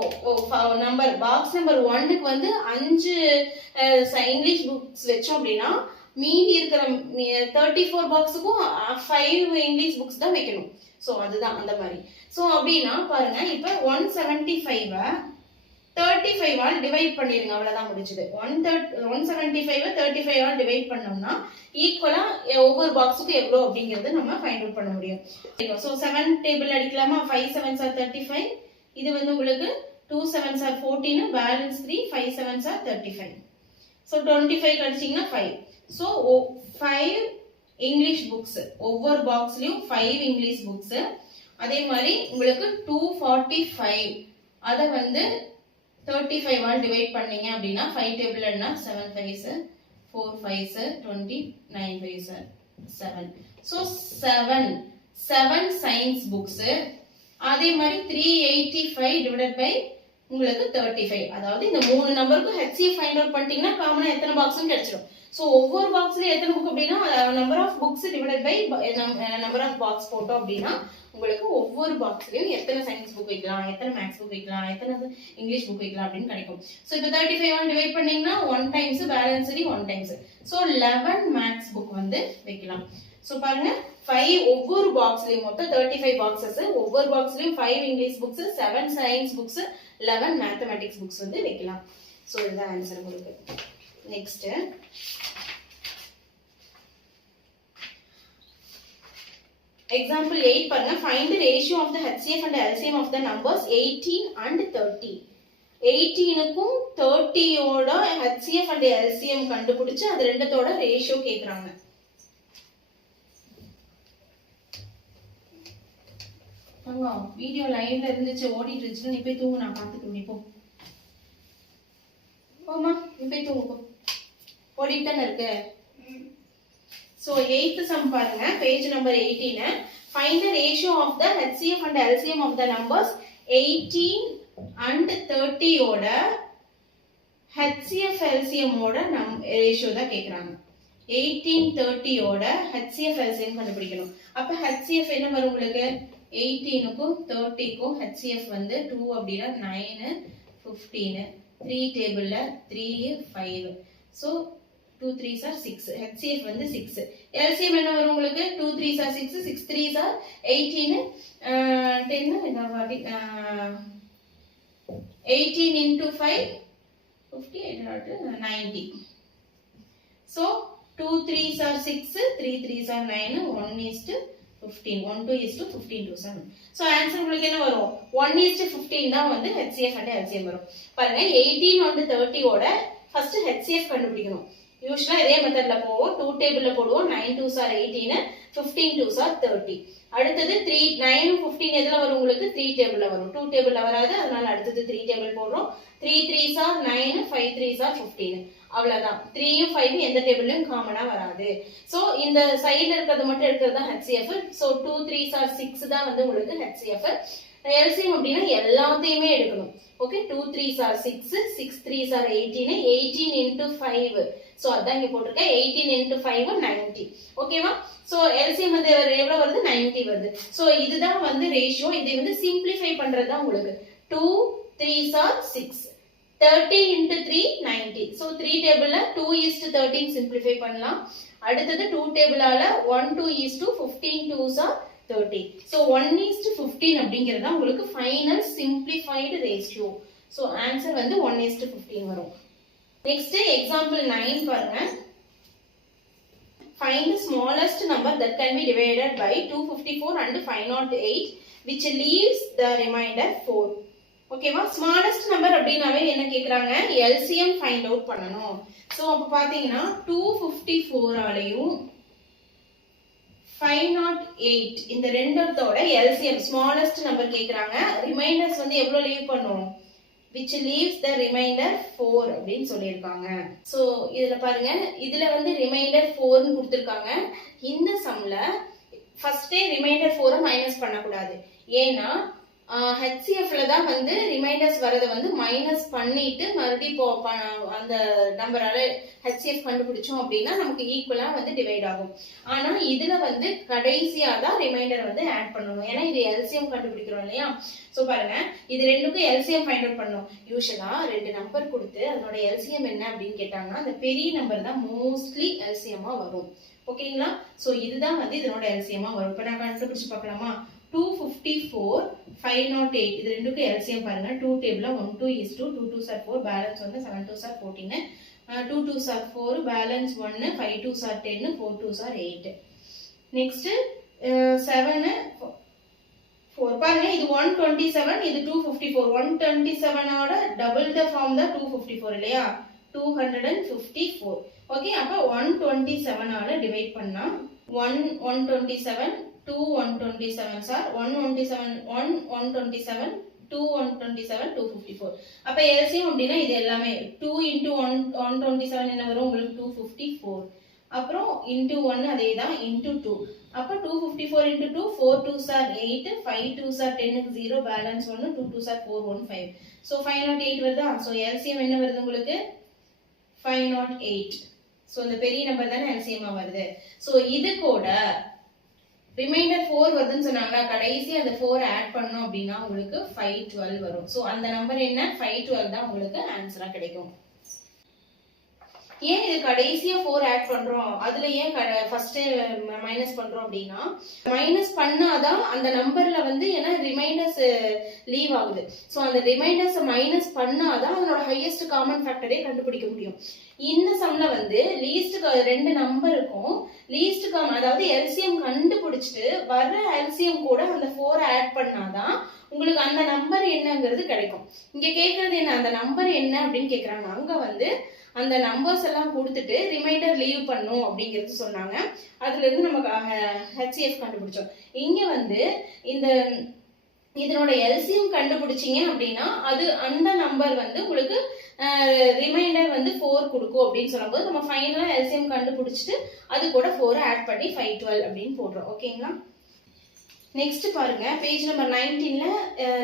நம்பர் பாக்ஸ் நம்பர் 1க்கு வந்து 5 இங்கிலீஷ் புக்ஸ் வச்சோம் அப்படின்னா மீதி இருக்கிற 34 பாக்ஸுக்கும் 5 இங்கிலீஷ் புக்ஸ் தான் வைக்கணும். ஸோ அதுதான் அந்த மாதிரி. ஸோ அப்படின்னா பாருங்க, இப்போ 175 35 ஆல் டிவைட் பண்ணிடுங்க, அவ்வளவுதான் முடிச்சது. 175 35 ஆல் டிவைட் பண்ணோம்னா ஈக்குவலா ஒவ்வொரு பாக்ஸுக்கும் எவ்வளோ அப்படிங்கறது நம்ம ஃபைண்ட் அவுட் பண்ண முடியும். ஸோ 7 டேபிள் அடிக்கலாமா? 5 7s are 35. இது வந்து உங்களுக்கு 2 7s are 14, balance 3, 5 7s are 35. So 25 அடிச்சீங்கன்னா 5. So 5 English books, ஒவ்வொரு பாக்ஸ்லயும் 5 இங்கிலீஷ் புக்ஸ். அதே மாதிரி உங்களுக்கு 245 அதை வந்து 35 ஆல் டிவைட் பண்ணீங்க அப்படின்னா 5 டேபிள் என்ன? 7 5s 4 5s 20 9 5s 7. So 7 science books. அதே மாதிரி 385 டிவைடட் பை உங்களுக்கு 35. அதாவது இந்த 3 நம்பருக்கு HCF ஃபைண்ட் அவுட் பண்ணிட்டீங்கன்னா காமனா எத்தனை பாக்ஸ்னு கிடைச்சிடும். ஸோ ஒவ்வொரு பாக்ஸ்லயும் எத்தனை புக் அப்படின்னா number of books divided by number of box போட்டோம் அப்படின்னா உங்களுக்கு ஒவ்வொரு பாக்ஸ்லயும் எத்தனை சயின்ஸ் புக் வைக்கலாம், எத்தனை மேத்ஸ் புக் வைக்கலாம், எத்தனை இங்கிலீஷ் புக் வைக்கலாம் அப்படின்னு கிடைக்கும். ஸோ இப்போ 35 டிவைட் பண்ணீங்கன்னா 1 times, balance 1 times. So 11 maths book வந்து வைக்கலாம். ஸோ பாருங்க, 5 ஒவ்வொரு பாக்ஸ்லயும் மொத்தம் 35 பாக்ஸஸ், ஒவ்வொரு பாக்ஸ்லயும் 5 English books, 7 science books, 11 mathematics books வந்து வைக்கலாம். ஸோ இதுதான் ஆன்சர் உங்களுக்கு. நெக்ஸ்ட் example 8 பாருங்க. find the ratio of the HCF and LCM of the numbers 18 and 30. 18க்கும் 30யோட HCF and LCM கண்டுபிடிச்சு அது ரெண்டத்தோட ரேஷியோ கேக்குறாங்க. அங்க வீடியோ லைவ்ல இருந்துச்சு, ஓடிட்டு இருந்துச்சு. நீ போய் தூங்கு, நான் பாத்துக்கிறேன். நீ போ போமா, நீ போய் தூங்கு. ஓடிட்டு தானே இருக்கு. So 8th sum பாருங்க, page number 18. Find the ratio of the HCF and LCM of the numbers 18 and 30 ஓட HCF LCM ஓட ரேஷியோ தான் கேக்குறாங்க. 18 30 ஓட HCF LCM கண்டுபிடிக்கணும். அப்ப HCF என்ன வரும் உங்களுக்கு? 18க்கும் 30க்கும் HCF வந்து 2 அப்படின்னா 9 15, 3 டேபிள்ல 3 5. So 2 3s are 6. HCF வந்து 6. LCM என்ன வரும் உங்களுக்கு? 2 3s are 6, 6 3s are 18, 10 என்ன வாட்டி 18 into 5 50 90. So 2 3s are 6, 3 3s are 9, 1 is to 15, 1 2 is to 15 to 7. So answer உங்களுக்கு என்ன வரும்? 1 is to 15 தான் வந்து HCF and LCM வரும். பாருங்க, 18 and 30 ஓட first HCF கண்டுபிடிக்கணும். யூசுவலா இதே மெத்தட்ல போவோம். 2 டேபிள்ல போடுவோம். 9 2s are 18, 15 2s are 30. அடுத்தது 3 9 15 எதுல வரும் உங்களுக்கு? 3 டேபிள்ல வரும். 2 டேபிள்ல வராது, அதனால அடுத்தது 3 டேபிள் போடுறோம். 3 3s are 9, 5 3s are 15. அவ்வளவுதான். 3யும் 5யும் எந்த டேபிள்லயும் காமனா வராது. சோ இந்த சைடுல இருக்கிறது மட்டும் எடுக்கிறது தான் HCF. சோ 2 3s are 6 தான் வந்து உங்களுக்கு HCF. LCM அப்படின்னா எல்லாத்தையுமே எடுக்கணும். Okay, 2 3s are 6, 6 3s are 18, 18 into 5. So அதான் இங்க போட்டுருக்கேன். 18 into 5 90. ஓகேவா? சோ LCM வந்து எவ்வளவு வருது? 90 வருது. சோ இதுதான் வந்து ரேஷியோ. இதை வந்து சிம்பிளிஃபை பண்றது தான் உங்களுக்கு. 2 3s are 6, 30 into 3 90. சோ 3 டேபிள்ல 2 is to 13 சிம்பிளிஃபை பண்ணலாம். அடுத்தது 2 டேபிளால 1 2 is to 15 2s are 30. So 1 is to 15 அப்படிங்கிறது தான் உங்களுக்கு final simplified ratio. So answer வந்து 1 is to 15 வரும். நெக்ஸ்ட் எக்ஸாம்பிள் 9 பாருங்க. Find the smallest number that can be divided by 254 and 508 which leaves the remainder 4. ஓகேவா? Smallest number அப்படினாவே என்ன கேக்குறாங்க? LCM ஃபைண்ட் அவுட் பண்ணனும். சோ அப்ப பாத்தீங்கன்னா 254 ஆலயும் 508 இந்த ரெண்டத்தோட LCM ஸ்மாலஸ்ட் நம்பர் கேக்குறாங்க. ரிமைண்டர்ஸ் வந்து எவ்வளவு லீவ் பண்ணும்? which leaves the remainder 4 அப்படினு சொல்லிருக்காங்க. சோ இதுல பாருங்க, இதுல வந்து ரிமைண்டர் 4 னு கொடுத்திருக்காங்க. இந்த சம்ல ஃபர்ஸ்டே ரிமைண்டர் 4 மைனஸ் பண்ண கூடாது. ஏன்னா ஹெச்சிஎஃப்ல தான் வந்து ரிமைண்டர்ஸ் வரதை வந்து மைனஸ் பண்ணிட்டு மறுபடியும் அந்த நம்பரால ஹெச்சிஎஃப் கண்டுபிடிச்சோம் அப்படின்னா நமக்கு ஈக்குவலா வந்து டிவைட் ஆகும். ஆனா இதுல வந்து கடைசியா தான் ரிமைண்டர் வந்து ஆட் பண்ணணும். ஏன்னா இது எல்சிஎம் கண்டுபிடிக்கிறோம் இல்லையா? சோ பாருங்க, இது ரெண்டுக்கும் எல்சிஎம் ஃபைண்ட் அவுட் பண்ணணும். யூஸ்வலா ரெண்டு நம்பர் கொடுத்து அதனோட எல்சிஎம் என்ன அப்படின்னு கேட்டாங்கன்னா அந்த பெரிய நம்பர் தான் மோஸ்ட்லி எல்சிஎம்மா வரும். ஓகேங்களா? சோ இதுதான் வந்து இதனோட எல்சிஎம்மா வரும். இப்ப நான் கண்டுபிடிச்சு பார்க்கலாமா? 254 508 இது ரெண்டுக்கும் எல்சிஎம் பாருங்க. 2 டேபிள்ல 1 2 is 2 2 2s are 4 பேலன்ஸ் வந்து 7 2s are 14 2 2s are 4 balance 1 5 2s are 10 4 2s are 8. Next 7 4 பாருங்க, இது 127 இது 254. 127 ஓட டபுள் த ஃபார்ம் தான் 254 இல்லையா? 254. ஓகே, அப்ப 127 ஆல டிவைட் பண்ணா 127 2 127s are 127 1 127 2 127 254. அப்ப எல்சிஎம் அப்படின்னா இது எல்லாமே 2 into 127 என்ன வரும் உங்களுக்கு? 254. அப்புறம் into 1 அதேதான் into 2. அப்ப 254 into 2 4 2s are 8 5 2s are 10 0 balance 1 2 2s are 4 1 5. So 508 வருதா? சோ எல்சிஎம் என்ன வருது உங்களுக்கு? 508. சோ இந்த பெரிய நம்பர் தானே எல்சிஎம்மா வருது. சோ இது கூட ரிமைண்டர் 4 வருதுன்னு சொன்னாங்க. கடைசி அந்த 4 ஆட் பண்ணோம் அப்படின்னா உங்களுக்கு 512 வரும். சோ அந்த நம்பர் என்ன? 512 தான் உங்களுக்கு ஆன்சரா கிடைக்கும். ஏன் இது கடைசியா 4 ஆட் பண்றோம், அதுல ஏன் ஃபர்ஸ்ட் மைனஸ் பண்றோம் அப்படின்னா, மைனஸ் பண்ணாதான் அந்த நம்பர்ல வந்து ஏன்னா ரிமைண்டர்ஸ் லீவ் ஆகுது. சோ அந்த ரிமைண்டர்ஸ் மைனஸ் பண்ணாதான் அதனோட ஹையஸ்ட் காமன் ஃபேக்டரே கண்டுபிடிக்க முடியும். இந்த சம்ல வந்து லீஸ்ட் ரெண்டு நம்பருக்கும் லீஸ்ட் காமன் அதாவது எல்சிஎம் கண்டுபிடிச்சிட்டு வர எல்சிஎம் கூட அந்த 4 ஆட் பண்ணாதான் உங்களுக்கு அந்த நம்பர் என்னங்கிறது கிடைக்கும். இங்க கேக்குறது என்ன? அந்த நம்பர் என்ன அப்படின்னு கேக்குறாங்க. அங்க வந்து அந்த நம்பர்ஸ் எல்லாம் கொடுத்துட்டு ரிமைண்டர் லீவ் பண்ணும் அப்படிங்கிறது சொன்னாங்க. அதுல இருந்து நமக்கு ஹெச்சிஎஃப் கண்டுபிடிச்சோம். இங்க வந்து இந்த இதனோட எல்சிஎம் கண்டுபிடிச்சீங்க அப்படின்னா அது அந்த நம்பர் வந்து உங்களுக்கு ரிமைண்டர் வந்து 4 கொடுக்கும் அப்படின்னு சொல்லும்போது நம்ம ஃபைனலா எல்சிஎம் கண்டுபிடிச்சிட்டு அது கூட 4 ஆட் பண்ணி 512 அப்படின்னு போடுறோம். ஓகேங்களா? நெக்ஸ்ட் பாருங்க, பேஜ் நம்பர் 19ல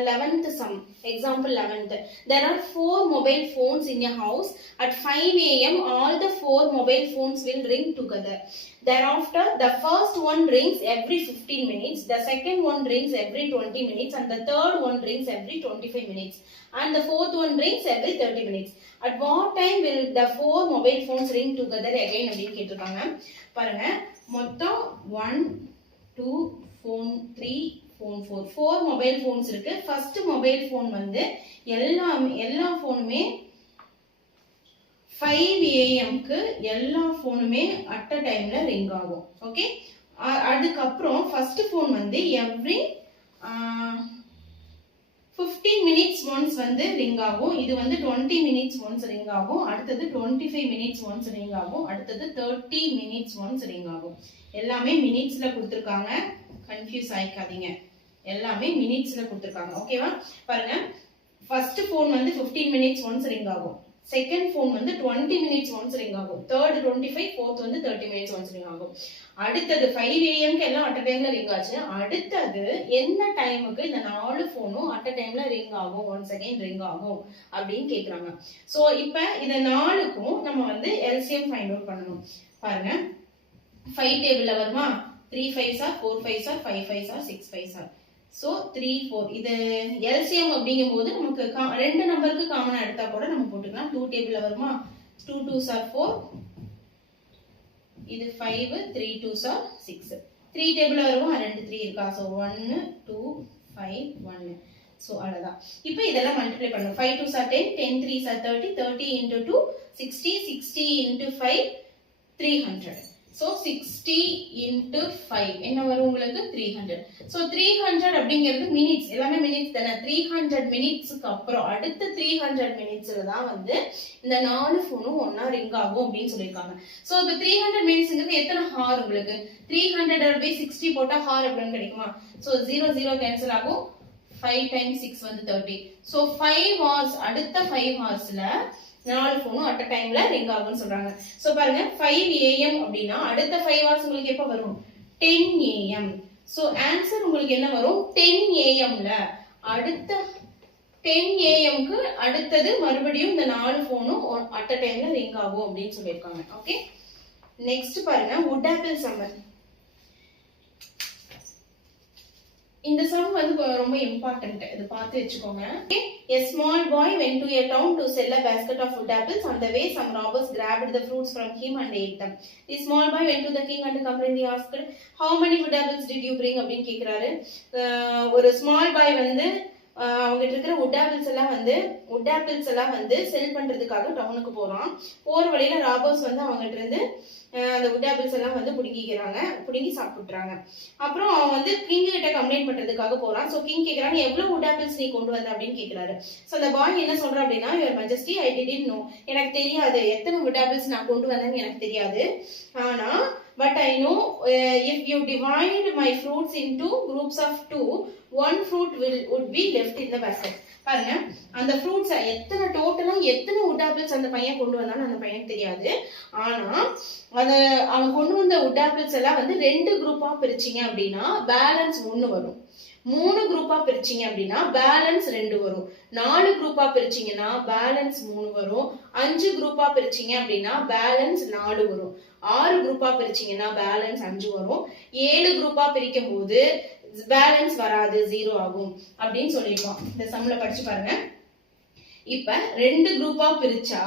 11th sum, example 11th. There are 4 mobile phones in a house. At 5 a.m. all the 4 mobile phones will ring together. Thereafter, the first one rings every 15 minutes, the second one rings every 20 minutes, and the third one rings every 25 minutes, and the fourth one rings every 30 minutes. At what time will the 4 mobile phones ring together again அப்படின்னு கேட்டிருக்காங்க. பாருங்க, மொத்தம் 1 2 phone 3 phone 4 mobile phones இருக்கு. First mobile phone வந்து எல்லா போனுமே 5 AM க்கு எல்லா போனுமே at a டைம்ல ரிங் ஆகும். ஓகே, அதுக்கப்புறம் ஃபர்ஸ்ட் போன் வந்து எவ்ரி 15 மினிட்ஸ் ஒன்ஸ் வந்து ரிங் ஆகும். இது வந்து 20 மினிட்ஸ் ஒன்ஸ் ரிங் ஆகும். அடுத்தது 25 மினிட்ஸ் ஒன்ஸ் ரிங் ஆகும். அடுத்தது 30 மினிட்ஸ் ஒன்ஸ் ரிங் ஆகும். எல்லாமே மினிட்ஸ்ல கொடுத்திருக்காங்க, கன்ஃபியூஸ் ஆயிக்காதீங்க. எல்லாமே மினிட்ஸ்ல கொடுத்திருக்காங்க. ஓகேவா? பாருங்க, ஃபர்ஸ்ட் போன் வந்து 15 மினிட்ஸ் ஒன்ஸ் ரிங் ஆகும். செகண்ட் போன் வந்து 20 மினிட்ஸ் ஒன்ஸ் ரிங் ஆகும். தேர்ட் 25, ஃபோர்த் வந்து 30 மினிட்ஸ் ஒன்ஸ் ரிங் ஆகும். அடுத்தது 5 AM க்கு எல்லாம் அட் அ டைம்ல ரிங் ஆச்சு. அடுத்தது என்ன டைமுக்கு இந்த 4 போனும் அட் அ டைம்ல ரிங் ஆகும், ஒன்ஸ் அகைன் ரிங் ஆகும் அப்படின்னு கேக்குறாங்க. சோ இப்போ இந்த 4க்கும் நம்ம வந்து எல்சிஎம் ஃபைண்ட் அவுட் பண்ணணும். பாருங்க, 5 டேபிள்ல வருமா? 3 5s are 4 5s are 5 5s are 6 5s are. So 3 4 இது எல்சிஎம் அப்படிங்கும்போது நமக்கு ரெண்டு நம்பருக்கு காமனா எடுத்தா கூட நம்ம போட்டுக்கலாம். 2 டேபிள்ல வருமா? 2 2s are 4, இது 5, 3 2s are 6. 3 டேபிள்ல வருமா? 2 3 இருக்கா? So 1 2 5 1. So அவ்வளவுதான். இப்போ இதெல்லாம் மல்டிப்ளை பண்ணனும். 5 2s are 10, 10 3s are 30, 30 into 2 60, 60 into 5 300. So 60 into 5 என்ன வரும் உங்களுக்கு? 300. So 300 அப்படிங்கிறது மினிட்ஸ், எல்லாமே மினிட்ஸ் தானே. 300 மினிட்ஸ்க்கு அப்புறம் அடுத்த 300 மினிட்ஸ்ல தான் வந்து இந்த 4 போனும் ஒண்ணா ரிங் ஆகும் அப்படின்னு சொல்லிருக்காங்க. சோ இப்போ 300 மினிட்ஸ்ங்கிறது எத்தனை ஹார் உங்களுக்கு? 300/60 போட்டா ஹார் அப்படின்னு கிடைக்குமா? சோ 0 0 கேன்சல் ஆகும். 5 times 6 வந்து 30. சோ 5 hours, அடுத்த 5 hoursல 4 போனும் அட் அ டைம்ல ரிங் ஆகும்னு சொல்றாங்க. சோ பாருங்க, 5 AM அப்படினா அடுத்த 5 hours உங்களுக்கு எப்ப வரும்? 10 AM. சோ ஆன்சர் உங்களுக்கு என்ன வரும்? 10 AM ல அடுத்த 10 AM அடுத்தது மறுபடியும் இந்த 4 போனும் அட் அ டைம்ல ரிங் ஆகும் அப்படின்னு சொல்லியிருக்காங்க. ஓகே, நெக்ஸ்ட் பாருங்க wood apple summer. இந்த சம் வந்து ரொம்ப இம்பார்ட்டன்ட், இது பார்த்து வச்சுக்கோங்க. A small boy went to a town to sell a basket of wood apples. On the way, some robbers grabbed the fruits from him and ate them. The small boy went to the king and complained. Asked, how many wood apples did you bring? அப்படின்னு கேக்குறாரு. ஒரு small boy வந்து அவங்ககிட்ட இருக்கிற wood apples எல்லாம் வந்து செல் பண்றதுக்காக டவுனுக்கு போறான். போற வழியில ராபர்ஸ் வந்து அவங்ககிட்ட இருந்து அந்த wood apples எல்லாம் வந்து புடுங்கி சாப்பிட்டுறாங்க. அப்புறம் அவன் வந்து கிங் கிட்ட கம்ப்ளைண்ட் பண்றதுக்காக போறான். சோ கிங் கேக்குறாங்க, எவ்வளவு wood apples நீ கொண்டு வந்த அப்படின்னு கேக்குறாரு. சோ அந்த பாய் என்ன சொல்றா அப்படின்னா, your majesty, I didn't no, எனக்கு தெரியாது எத்தனை wood apples நான் கொண்டு வந்தேன்னு எனக்கு தெரியாது. ஆனா but I know if you divide my fruits into groups of 2, one fruit would be left in the basket. பாருங்க, அந்த ஃப்ரூட்ஸ் எத்தனை டோட்டலா எத்தனை wood apples அந்த பையன் கொண்டு வந்தான்னு அந்த பையனுக்கு தெரியாது. ஆனா அவன் கொண்டு வந்த wood apples எல்லாம் வந்து 2 குரூப்பா பிரிச்சிங்க அப்படின்னா பேலன்ஸ் 1 வரும். 3 குரூப்பா பிரிச்சிங்க அப்படின்னா பேலன்ஸ் 2 வரும். 4 குரூப்பா பிரிச்சிங்கன்னா பேலன்ஸ் 3 வரும். 5 குரூப்பா பிரிச்சிங்க அப்படின்னா பேலன்ஸ் 4 வரும். 6 குரூப்பா பிரிச்சிங்கன்னா பேலன்ஸ் 5 வரும். 7 குரூப்பா பிரிக்கும் போது பேலன்ஸ் வராது, 0 ஆகும் அப்படின்னு சொல்லிருக்கோம். இந்த சம்ல படிச்சு பாருங்க. இப்ப 2 குரூப்பா பிரிச்சா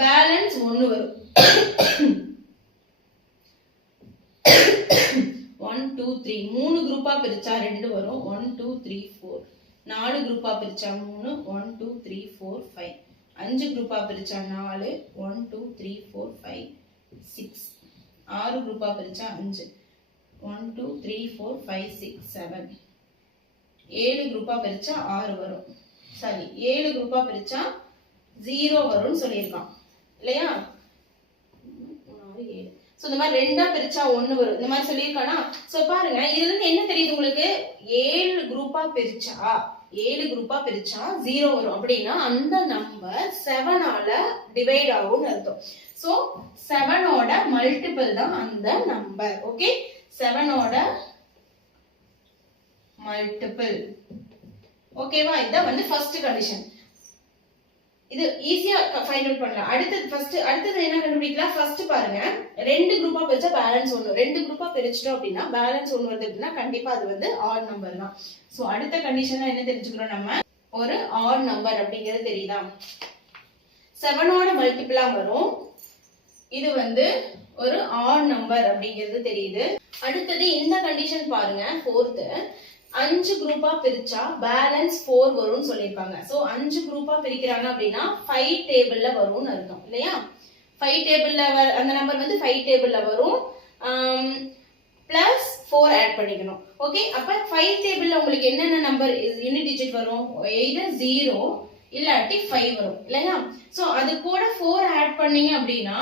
பேலன்ஸ் 1 வரும். 1 2 3 3 குரூப்பா பிரிச்சா 2 வரும். 1 2 3 4 4 குரூப்பா பிரிச்சா 3 1 2 3 4 5 5 குரூப்பா பிரிச்சா 4 1 2 3 4 5 6 6 குரூப்பா பிரிச்சா 5 1 2 3 4 5 6 7 7 குரூப்பா பிரிச்சா 6 வரும். சரி, 7 குரூப்பா பிரிச்சா 0 வரும்னு சொல்லியிருக்கான் இல்லையா? 7. சோ இந்த மாதிரி 2ஆ பிரிச்சா 1 வரும், இந்த மாதிரி சொல்லியிருக்கானா? சோ பாருங்க, இதுல இருந்து என்ன தெரியுது உங்களுக்கு? 7 குரூப்பா பிரிச்சா 0 வரும் அப்படின்னா அந்த நம்பர் 7 ஆல டிவைட் ஆகும்னு அர்த்தம். சோ 7 ஓட மல்டிபிள் தான் அந்த நம்பர். ஓகே, 7 ஓட மல்டிபிள். ஓகேவா? இதான் வந்து ஃபர்ஸ்ட் கண்டிஷன். இது ஈஸியா ஃபைண்ட் அவுட் பண்ணலாம். அடுத்தது என்ன கண்டுபிடிக்கலாம்? ஃபர்ஸ்ட் பாருங்க, 2 குரூப்பா பிரிச்சா பேலன்ஸ் 1. 2 குரூப்பா பிரிச்சிட்டோம் அப்படின்னா பேலன்ஸ் 1 வருது அப்படின்னா கண்டிப்பா அது வந்து ஆட் நம்பர் தான். சோ அடுத்த கண்டிஷனா என்ன தெரிஞ்சுக்கிறோம் நம்ம? ஒரு ஆட் நம்பர் அப்படிங்கிறது தெரியுதா? 7 ஓட மல்டிபிளா வரும். இது வந்து ஒரு ஆட் நம்பர் அப்படிங்கிறது தெரியுது. அடுத்தது இந்த கண்டிஷன் பாருங்க, 4th 5 குரூப்பா பிரிச்சா பேலன்ஸ் 4 வரும்னு சொல்லிருக்காங்க. சோ 5 குரூப்பா பிரிக்கிறாங்க அப்படின்னா 5 டேபிள்ல வரும்னு அர்த்தம் இல்லையா? 5 டேபிள்ல அந்த நம்பர் வந்து 5 டேபிள்ல வரும். பிளஸ் 4 ஆட் பண்ணிக்கணும். ஓகே, அப்ப 5 டேபிள்ல உங்களுக்கு என்னென்ன நம்பர் யூனிட் டிஜிட் வரும்? எய்தர் 0 இல்லாட்டி 5 வரும் இல்லையா? சோ அது கூட 4 ஆட் பண்ணீங்க அப்படின்னா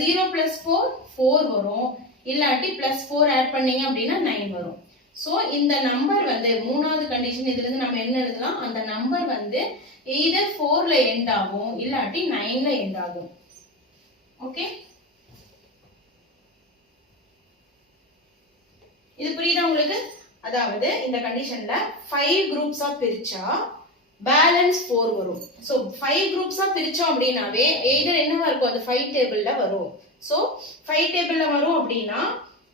0 plus 4 4 வரும். இல்லாட்டி plus 4 ஆட் பண்ணீங்க அப்படின்னா 9 வரும். சோ இந்த நம்பர் வந்து மூணாவது கண்டிஷன். இதுல இருந்து நம்ம என்ன எழுதலாம்? அந்த நம்பர் வந்து either 4ல எண்ட் ஆகும் இல்லாட்டி 9ல எண்ட் ஆகும். ஓகே, இது புரியுதா உங்களுக்கு? அதாவது இந்த கண்டிஷன்ல 5 குரூப்ஸா பிரிச்சா பேலன்ஸ் 4 வரும். சோ 5 குரூப்ஸா பிரிச்சோம் அப்படின்னாவே either என்னவா இருக்கும்? அது 5 டேபிள்ல வரும். சோ 5 டேபிள்ல வரும் அப்படின்னா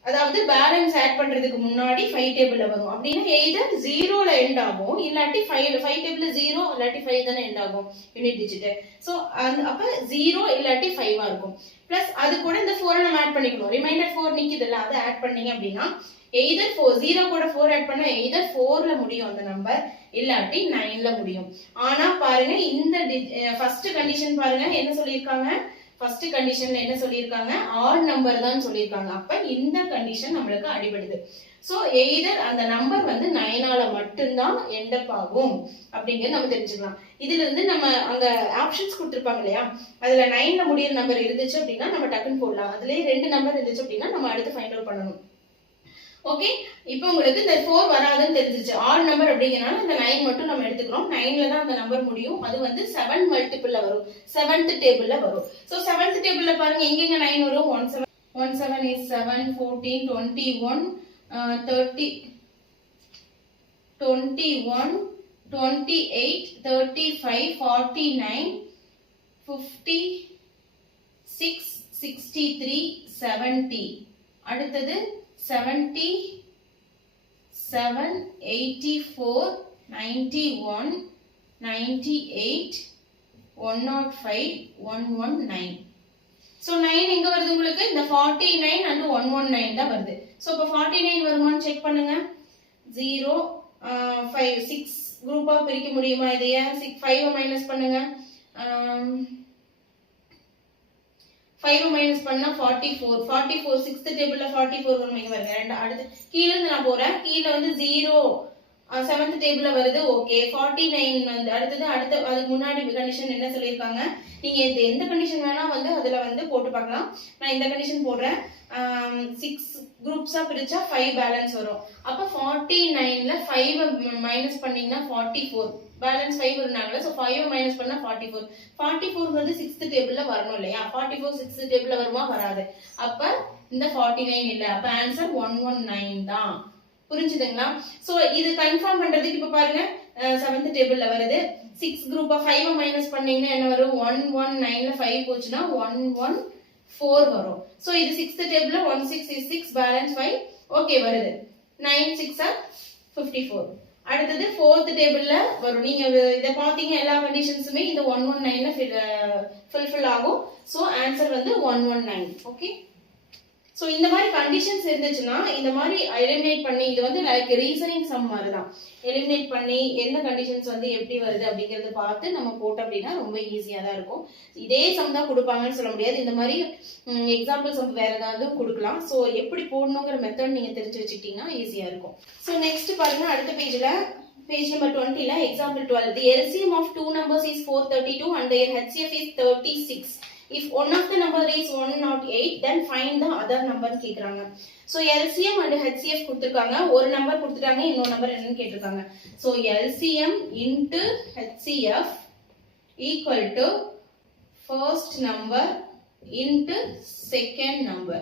அதாவது பேலன்ஸ் ஆட் பண்றதுக்கு முன்னாடி 5 டேபிள்ல வரும் அப்படின்னா either 0ல எண்ட் ஆகும் இல்லாட்டி 5 டேபிள்ல 0 இல்லாட்டி 5 தானே எண்ட் ஆகும் யூனிட் டிஜிட். சோ அப்ப 0 இல்லாட்டி 5ஆ இருக்கும். பிளஸ் அது கூட இந்த 4 நம்ம ஆட் பண்ணிக்கணும். ரிமைண்டர் 4 நிக்குதுல்ல, அதை ஆட் பண்ணீங்க அப்படின்னா either 0 கூட 4 ஆட் பண்ணா either 4ல முடியும் அந்த நம்பர் இல்லாட்டி 9ல முடியும். ஆனா பாருங்க, இந்த ஃபர்ஸ்ட் கண்டிஷன் பாருங்க என்ன சொல்லிருக்காங்க? ஃபர்ஸ்ட் கண்டிஷன்ல என்ன சொல்லிருக்காங்க? ஆட் நம்பர் தான் சொல்லிருக்காங்க. அப்ப இந்த கண்டிஷன் நம்மளுக்கு அடிபடுது. சோ எய்தர் அந்த நம்பர் வந்து 9ஆல மட்டும்தான் எண்ட் அப் ஆகும் அப்படிங்கறது நம்ம தெரிஞ்சுக்கலாம். இதுல இருந்து நம்ம அங்க ஆப்ஷன்ஸ் கொடுத்திருப்பாங்க இல்லையா, அதுல 9ல முடியிற நம்பர் இருந்துச்சு அப்படின்னா நம்ம டக்குன்னு போடலாம். அதுலயே 2 நம்பர் இருந்துச்சு அப்படின்னா நம்ம அடுத்து ஃபைண்ட் அவுட் பண்ணணும். ஓகே, இப்போ உங்களுக்கு இந்த 4 வராதுன்னு தெரிஞ்சிருச்சு. ஆட் நம்பர் அப்படிங்கறனால இந்த 9 மட்டும் நம்ம எடுத்துக்கிறோம். 9ல தான் அந்த நம்பர் முடியும். அது வந்து 7 மல்டிபிள்ல வரும், 7th டேபிள்ல வரும். சோ 7th டேபிள்ல பாருங்க எங்கெங்க 9 வரும்? 1 7 is 7 14 21 30 21, 28, 35, 49, 56, 63, 70. அடுத்தது 77, 84, 91, 98, 105, 119. So 9 எங்க வருது உங்களுக்கு? இந்த 49 and 119 தான் வருது. So இப்போ 49 வருமான்னு செக் பண்ணுங்க. 0, 5, 6 குரூப்பா பிரிக்க முடியுமா இதைய? 5 மைனஸ் பண்ணுங்க. 5 மைனஸ் பண்ணா 44. 44 6th டேபிள்ல 44 வரும் இங்க பாருங்க. ரெண்டு அடுத்து கீழ இருந்து நான் போறேன். கீழ வந்து 0 7th டேபிள்ல வருது. ஓகே. 49 வந்து அடுத்து அதுக்கு முன்னாடி கண்டிஷன் என்ன சொல்லிருக்காங்க? நீங்க எந்த கண்டிஷன் வேணா வந்து அதுல வந்து போட்டு பார்க்கலாம். நான் இந்த கண்டிஷன் போடுறேன். 6 குரூப்ஸா பிரிச்சா 5 பேலன்ஸ் வரும். அப்ப 49ல 5 மைனஸ் பண்ணீங்கன்னா 44. பேலன்ஸ் 5 இருந்தாங்கல. சோ 5 மைனஸ் பண்ணா 44. 44 வந்து 6th டேபிள்ல வரணும் இல்லையா? 44 6th டேபிள்ல வருமா? வராது. அப்ப இந்த 49 இல்ல. அப்ப ஆன்சர் 119 தான். புரிஞ்சுதுங்களா? சோ இது கன்ஃபார்ம் பண்றதுக்கு இப்ப பாருங்க 7th டேபிள்ல வருது. 6 குரூப்பா 5 மைனஸ் பண்ணீங்கன்னா என்ன வரும்? 119ல 5 போச்சுனா 114 வரும். சோ இது 6th டேபிள்ல 16 is 6 பேலன்ஸ் 5. ஓகே வருது. 9 6 are 54. அடுத்து 4th டேபிள்ல வரும். நீங்க இத பாத்தீங்க எல்லா கண்டிஷன்ஸுமே இந்த 119ல ஃபுல்ஃபில் ஆகும். சோ ஆன்சர் வந்து 119. ஓகே. சோ இந்த மாதிரி கண்டிஷன்ஸ் இருந்துச்சுன்னா இந்த மாதிரி எலிமினேட் பண்ணி இது வந்து லைக் ரீசனிங் சம் மாதிரி தான். எலிமினேட் பண்ணி எந்த கண்டிஷன்ஸ் வந்து எப்படி வருது அப்படிங்கறத பார்த்து நம்ம போட்டோம் அப்படின்னா ரொம்ப ஈஸியா தான் இருக்கும். இதே சம் தான் கொடுப்பாங்கன்னு சொல்ல முடியாது. இந்த மாதிரி எக்ஸாம்பிள் சம் வேற ஏதாவது கொடுக்கலாம். சோ எப்படி போடணுங்கிற மெத்தட் நீங்க தெரிஞ்சு வச்சுக்கிட்டீங்கன்னா ஈஸியா இருக்கும். சோ நெக்ஸ்ட் பாருங்க அடுத்த பேஜ்ல பேஜ் நம்பர் 20ல example 12. The LCM of two numbers is 432 and their HCF is 36. If one of the number is 108, then find the other number கேக்குறாங்க. So LCM and HCF கொடுத்திருக்காங்க. ஒரு நம்பர் கொடுத்துட்டாங்க, இன்னொரு number என்னன்னு கேட்டிருக்காங்க. So LCM into HCF equal to first number into second number.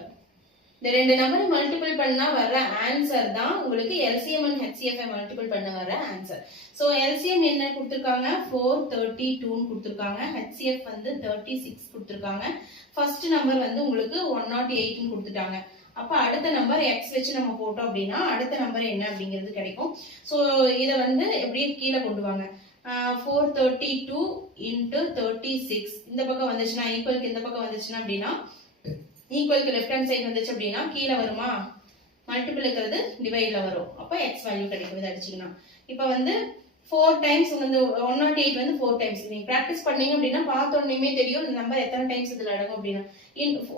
இந்த ரெண்டு நம்பரை மல்டிபிள் பண்ணா வர ஆன்சர் தான் உங்களுக்கு LCM and HCF மல்டிபிள் பண்ண வர ஆன்சர். சோ LCM என்ன கொடுத்திருக்காங்க? 432 ன்னு கொடுத்திருக்காங்க. HCF வந்து 36 கொடுத்திருக்காங்க. ஃபர்ஸ்ட் நம்பர் வந்து உங்களுக்கு 108 ன்னு கொடுத்துட்டாங்க. அப்ப அடுத்த நம்பர் x வச்சு நம்ம போட்டோம் அப்படினா அடுத்த நம்பர் என்ன அப்படிங்கிறது கிடைக்கும். சோ இத வந்து எப்படியே கீழ கொண்டு வாங்க. 432 into 36 இந்த பக்கம் வந்துச்சுனா ஈக்குவலுக்கு இந்த பக்கம் வந்துச்சுனா அப்படினா ஈக்குவலுக்கு லெஃப்ட் ஹேண்ட் சைடு வந்துச்சு அப்படினா கீழ வருமா? மல்டிபிள் இருக்கிறது டிவைட்ல வரும். அப்ப x வேல்யூ கிடைக்கும் இத அடிச்சீங்கனா. இப்போ வந்து 4 டைம்ஸ் வந்து 108 வந்து 4 டைம்ஸ். நீங்க பிராக்டீஸ் பண்ணீங்க அப்படினா பார்த்த உடனேமே தெரியும் இந்த நம்பர் எத்தனை டைம்ஸ் இதுல அடங்கும் அப்படினா.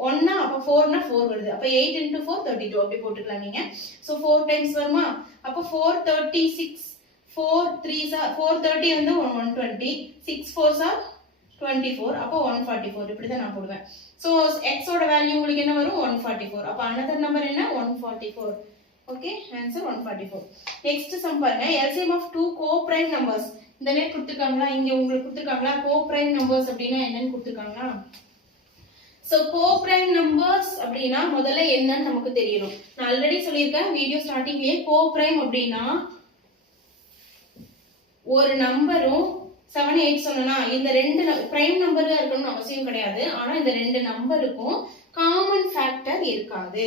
1 அப்ப 4 னா 4 வருது. அப்ப 8 into 4 32 அப்படி போட்டுக்கலாம் நீங்க. சோ 4 டைம்ஸ் வருமா? அப்ப 436 4 3s are 430 வந்து 120 6 4s are 24 அப்ப 144 இப்படி தான் நான் போடுவேன். சோ x ஓட வேல்யூ உங்களுக்கு என்ன வரும்? 144. அப்ப another நம்பர் என்ன? 144. Okay, answer 144. நெக்ஸ்ட் சம் பாருங்க. LCM of two co-prime numbers. இந்த நேட் கொடுத்திருக்காங்களா? இங்க உங்களுக்கு கொடுத்திருக்காங்களா? co-prime numbers அப்படினா என்னன்னு கொடுத்திருக்காங்களா? சோ co-prime numbers அப்படினா முதல்ல என்னன்னு நமக்கு தெரியணும். நான் ஆல்ரெடி சொல்லிருக்கேன் வீடியோ ஸ்டார்டிங்லயே co-prime அப்படினா ஒரு நம்பரும் 7 8 சொன்னா இந்த ரெண்டு பிரைம் நம்பரா இருக்கணும்னு அவசியம் கிடையாது. ஆனா இந்த ரெண்டு நம்பருக்கும் காமன் ஃபேக்டர் இருக்காது.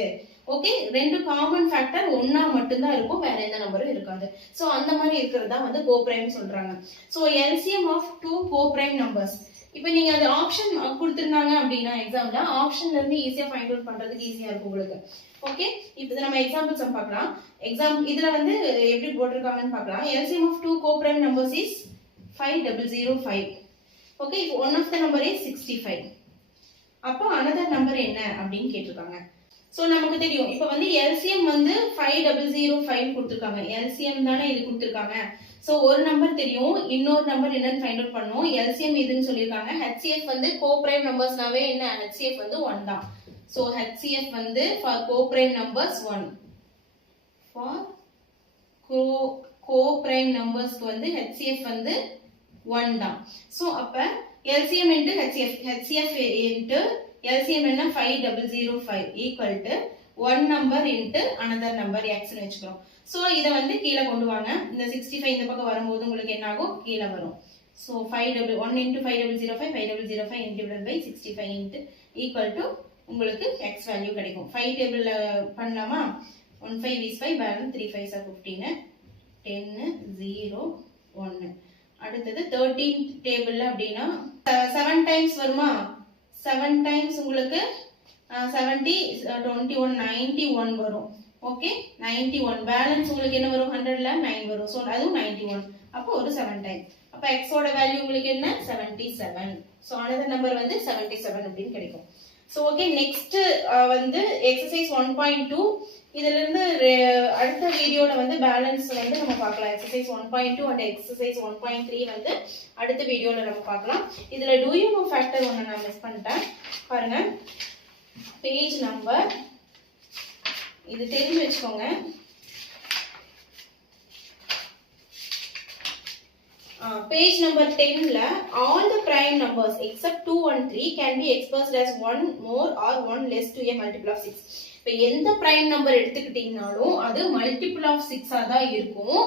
ஓகே, ரெண்டு காமன் ஃபேக்டர் ஒண்ணா மட்டும் தான் இருக்கும், வேற எந்த நம்பரும் இருக்காது. சோ அந்த மாதிரி இருக்குறதா வந்து கோப்ரைம் சொல்றாங்க. So LCM of two co-prime numbers. இப்போ நீங்க அந்த ஆப்ஷன் கொடுத்திருந்தாங்க அப்படினா எக்ஸாம்ல ஆப்ஷன்ல இருந்து ஈஸியா ஃபைண்ட் அவுட் பண்றதுக்கு ஈஸியா இருக்கும் உங்களுக்கு. ஓகே, இப்போ நம்ம எக்ஸாம்பிள் சம் பார்க்கலாம். இதுல வந்து எப்படி போட்டுருக்காங்கன்னு பார்க்கலாம். LCM of two co-prime numbers is 5005. Okay, if one of the number is 65. அப்ப another number என்ன அப்படினு கேட்டிருக்காங்க. சோ நமக்கு தெரியும் இப்போ வந்து LCM வந்து 5005 கொடுத்திருக்காங்க. LCM தானே இது கொடுத்திருக்காங்க. சோ ஒரு நம்பர் தெரியும், இன்னொரு நம்பர் என்னன்னு ஃபைண்ட் அவுட் பண்ணனும். LCM இதுன்னு சொல்லிருக்காங்க. HCF வந்து co-prime numbersனாவே என்ன? HCF வந்து 1 தான். சோ HCF வந்து for co-prime numbers 1. For co-prime numbersக்கு வந்து HCF வந்து 1 தான். சோ அப்ப LCM into HCF into LCM என்ன? 5005 equal to one number into another number x னு வெச்சுக்கிறோம். ஸோ இதை வந்து கீழே கொண்டு வாங்க. இந்த 65 இந்த பக்கம் வரும்போது உங்களுக்கு என்ன ஆகும், கீழே வரும். So 1 into 5005 5005 divided by 65 into equal to உங்களுக்கு x வேல்யூ கிடைக்கும். 5 டேபிள்ல பண்ணலாமா? 1 5 is 5, பேலன்ஸ் 3 5s are 15, 10 0 1. அடுத்தது 13 டேபிள்ல அப்படின்னா 7 டைம்ஸ் வருமா? 7 டைம்ஸ் உங்களுக்கு 70 21 91 வரும். ஓகே, 91. பேலன்ஸ் உங்களுக்கு என்ன வரும்? 100ல 9 வரும். ஸோ அதுவும் 91. அப்போ ஒரு 7 டைம். அப்போ x ஓட வேல்யூ உங்களுக்கு என்ன? 77. ஸோ another நம்பர் வந்து 77 அப்படின்னு கிடைக்கும். ஸோ ஓகே, நெக்ஸ்ட் வந்து எக்ஸசைஸ் 1.2. இதுல இருந்து அடுத்த வீடியோல வந்து பேலன்ஸ் வந்து நம்ம பார்க்கலாம். எக்ஸசைஸ் 1.2 அண்ட் எக்ஸசைஸ் 1.3 வந்து அடுத்த வீடியோல நம்ம பார்க்கலாம். இதுல டூ யூ நோ ஃபேக்டர் ஒன்று நான் மிஸ் பண்ணிட்டேன் பாருங்க. பேஜ் நம்பர் இது தெரிஞ்சு வச்சுக்கோங்க. Page number 10ல all the prime numbers except 2 and 3 can be expressed as 1 more or 1 less to a multiple of 6. இப்போ எந்த prime number எடுத்துக்கிட்டீங்கனாலும் அது multiple of 6 தான் இருக்கும்.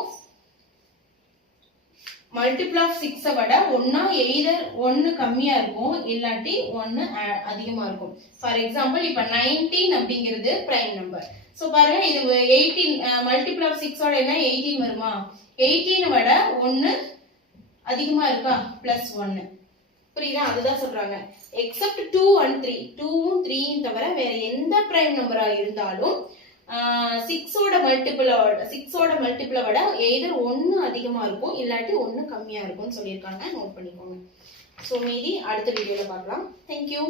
multiple of 6 விட ஒண்ணா either 1 கம்மியா இருக்கும் இல்லாட்டி 1 அதிகமா இருக்கும். For example, இப்போ 19 அப்படிங்கிறது prime number. சோ பாருங்க, இது 18 multiple of 6 ஓட என்ன 18 வருமா? 18 விட 1 அதிகமா இருக்கா? +1. புரியுதா? அதுதான் சொல்றாங்க. Accept 2 and 3. 2ம் 3யும் தவிர வேற எந்த பிரைம் நம்பரா இருந்தாலும் 6 ஓட மல்டிபிளை விட எய்தர் 1 அதிகமா இருக்கும் இல்லாட்டி 1 கம்மியா இருக்கும்னு சொல்லியிருக்காங்க. நோட் பண்ணிக்கோங்க. ஸோ மீதி அடுத்த வீடியோல பார்க்கலாம். தேங்க்யூ.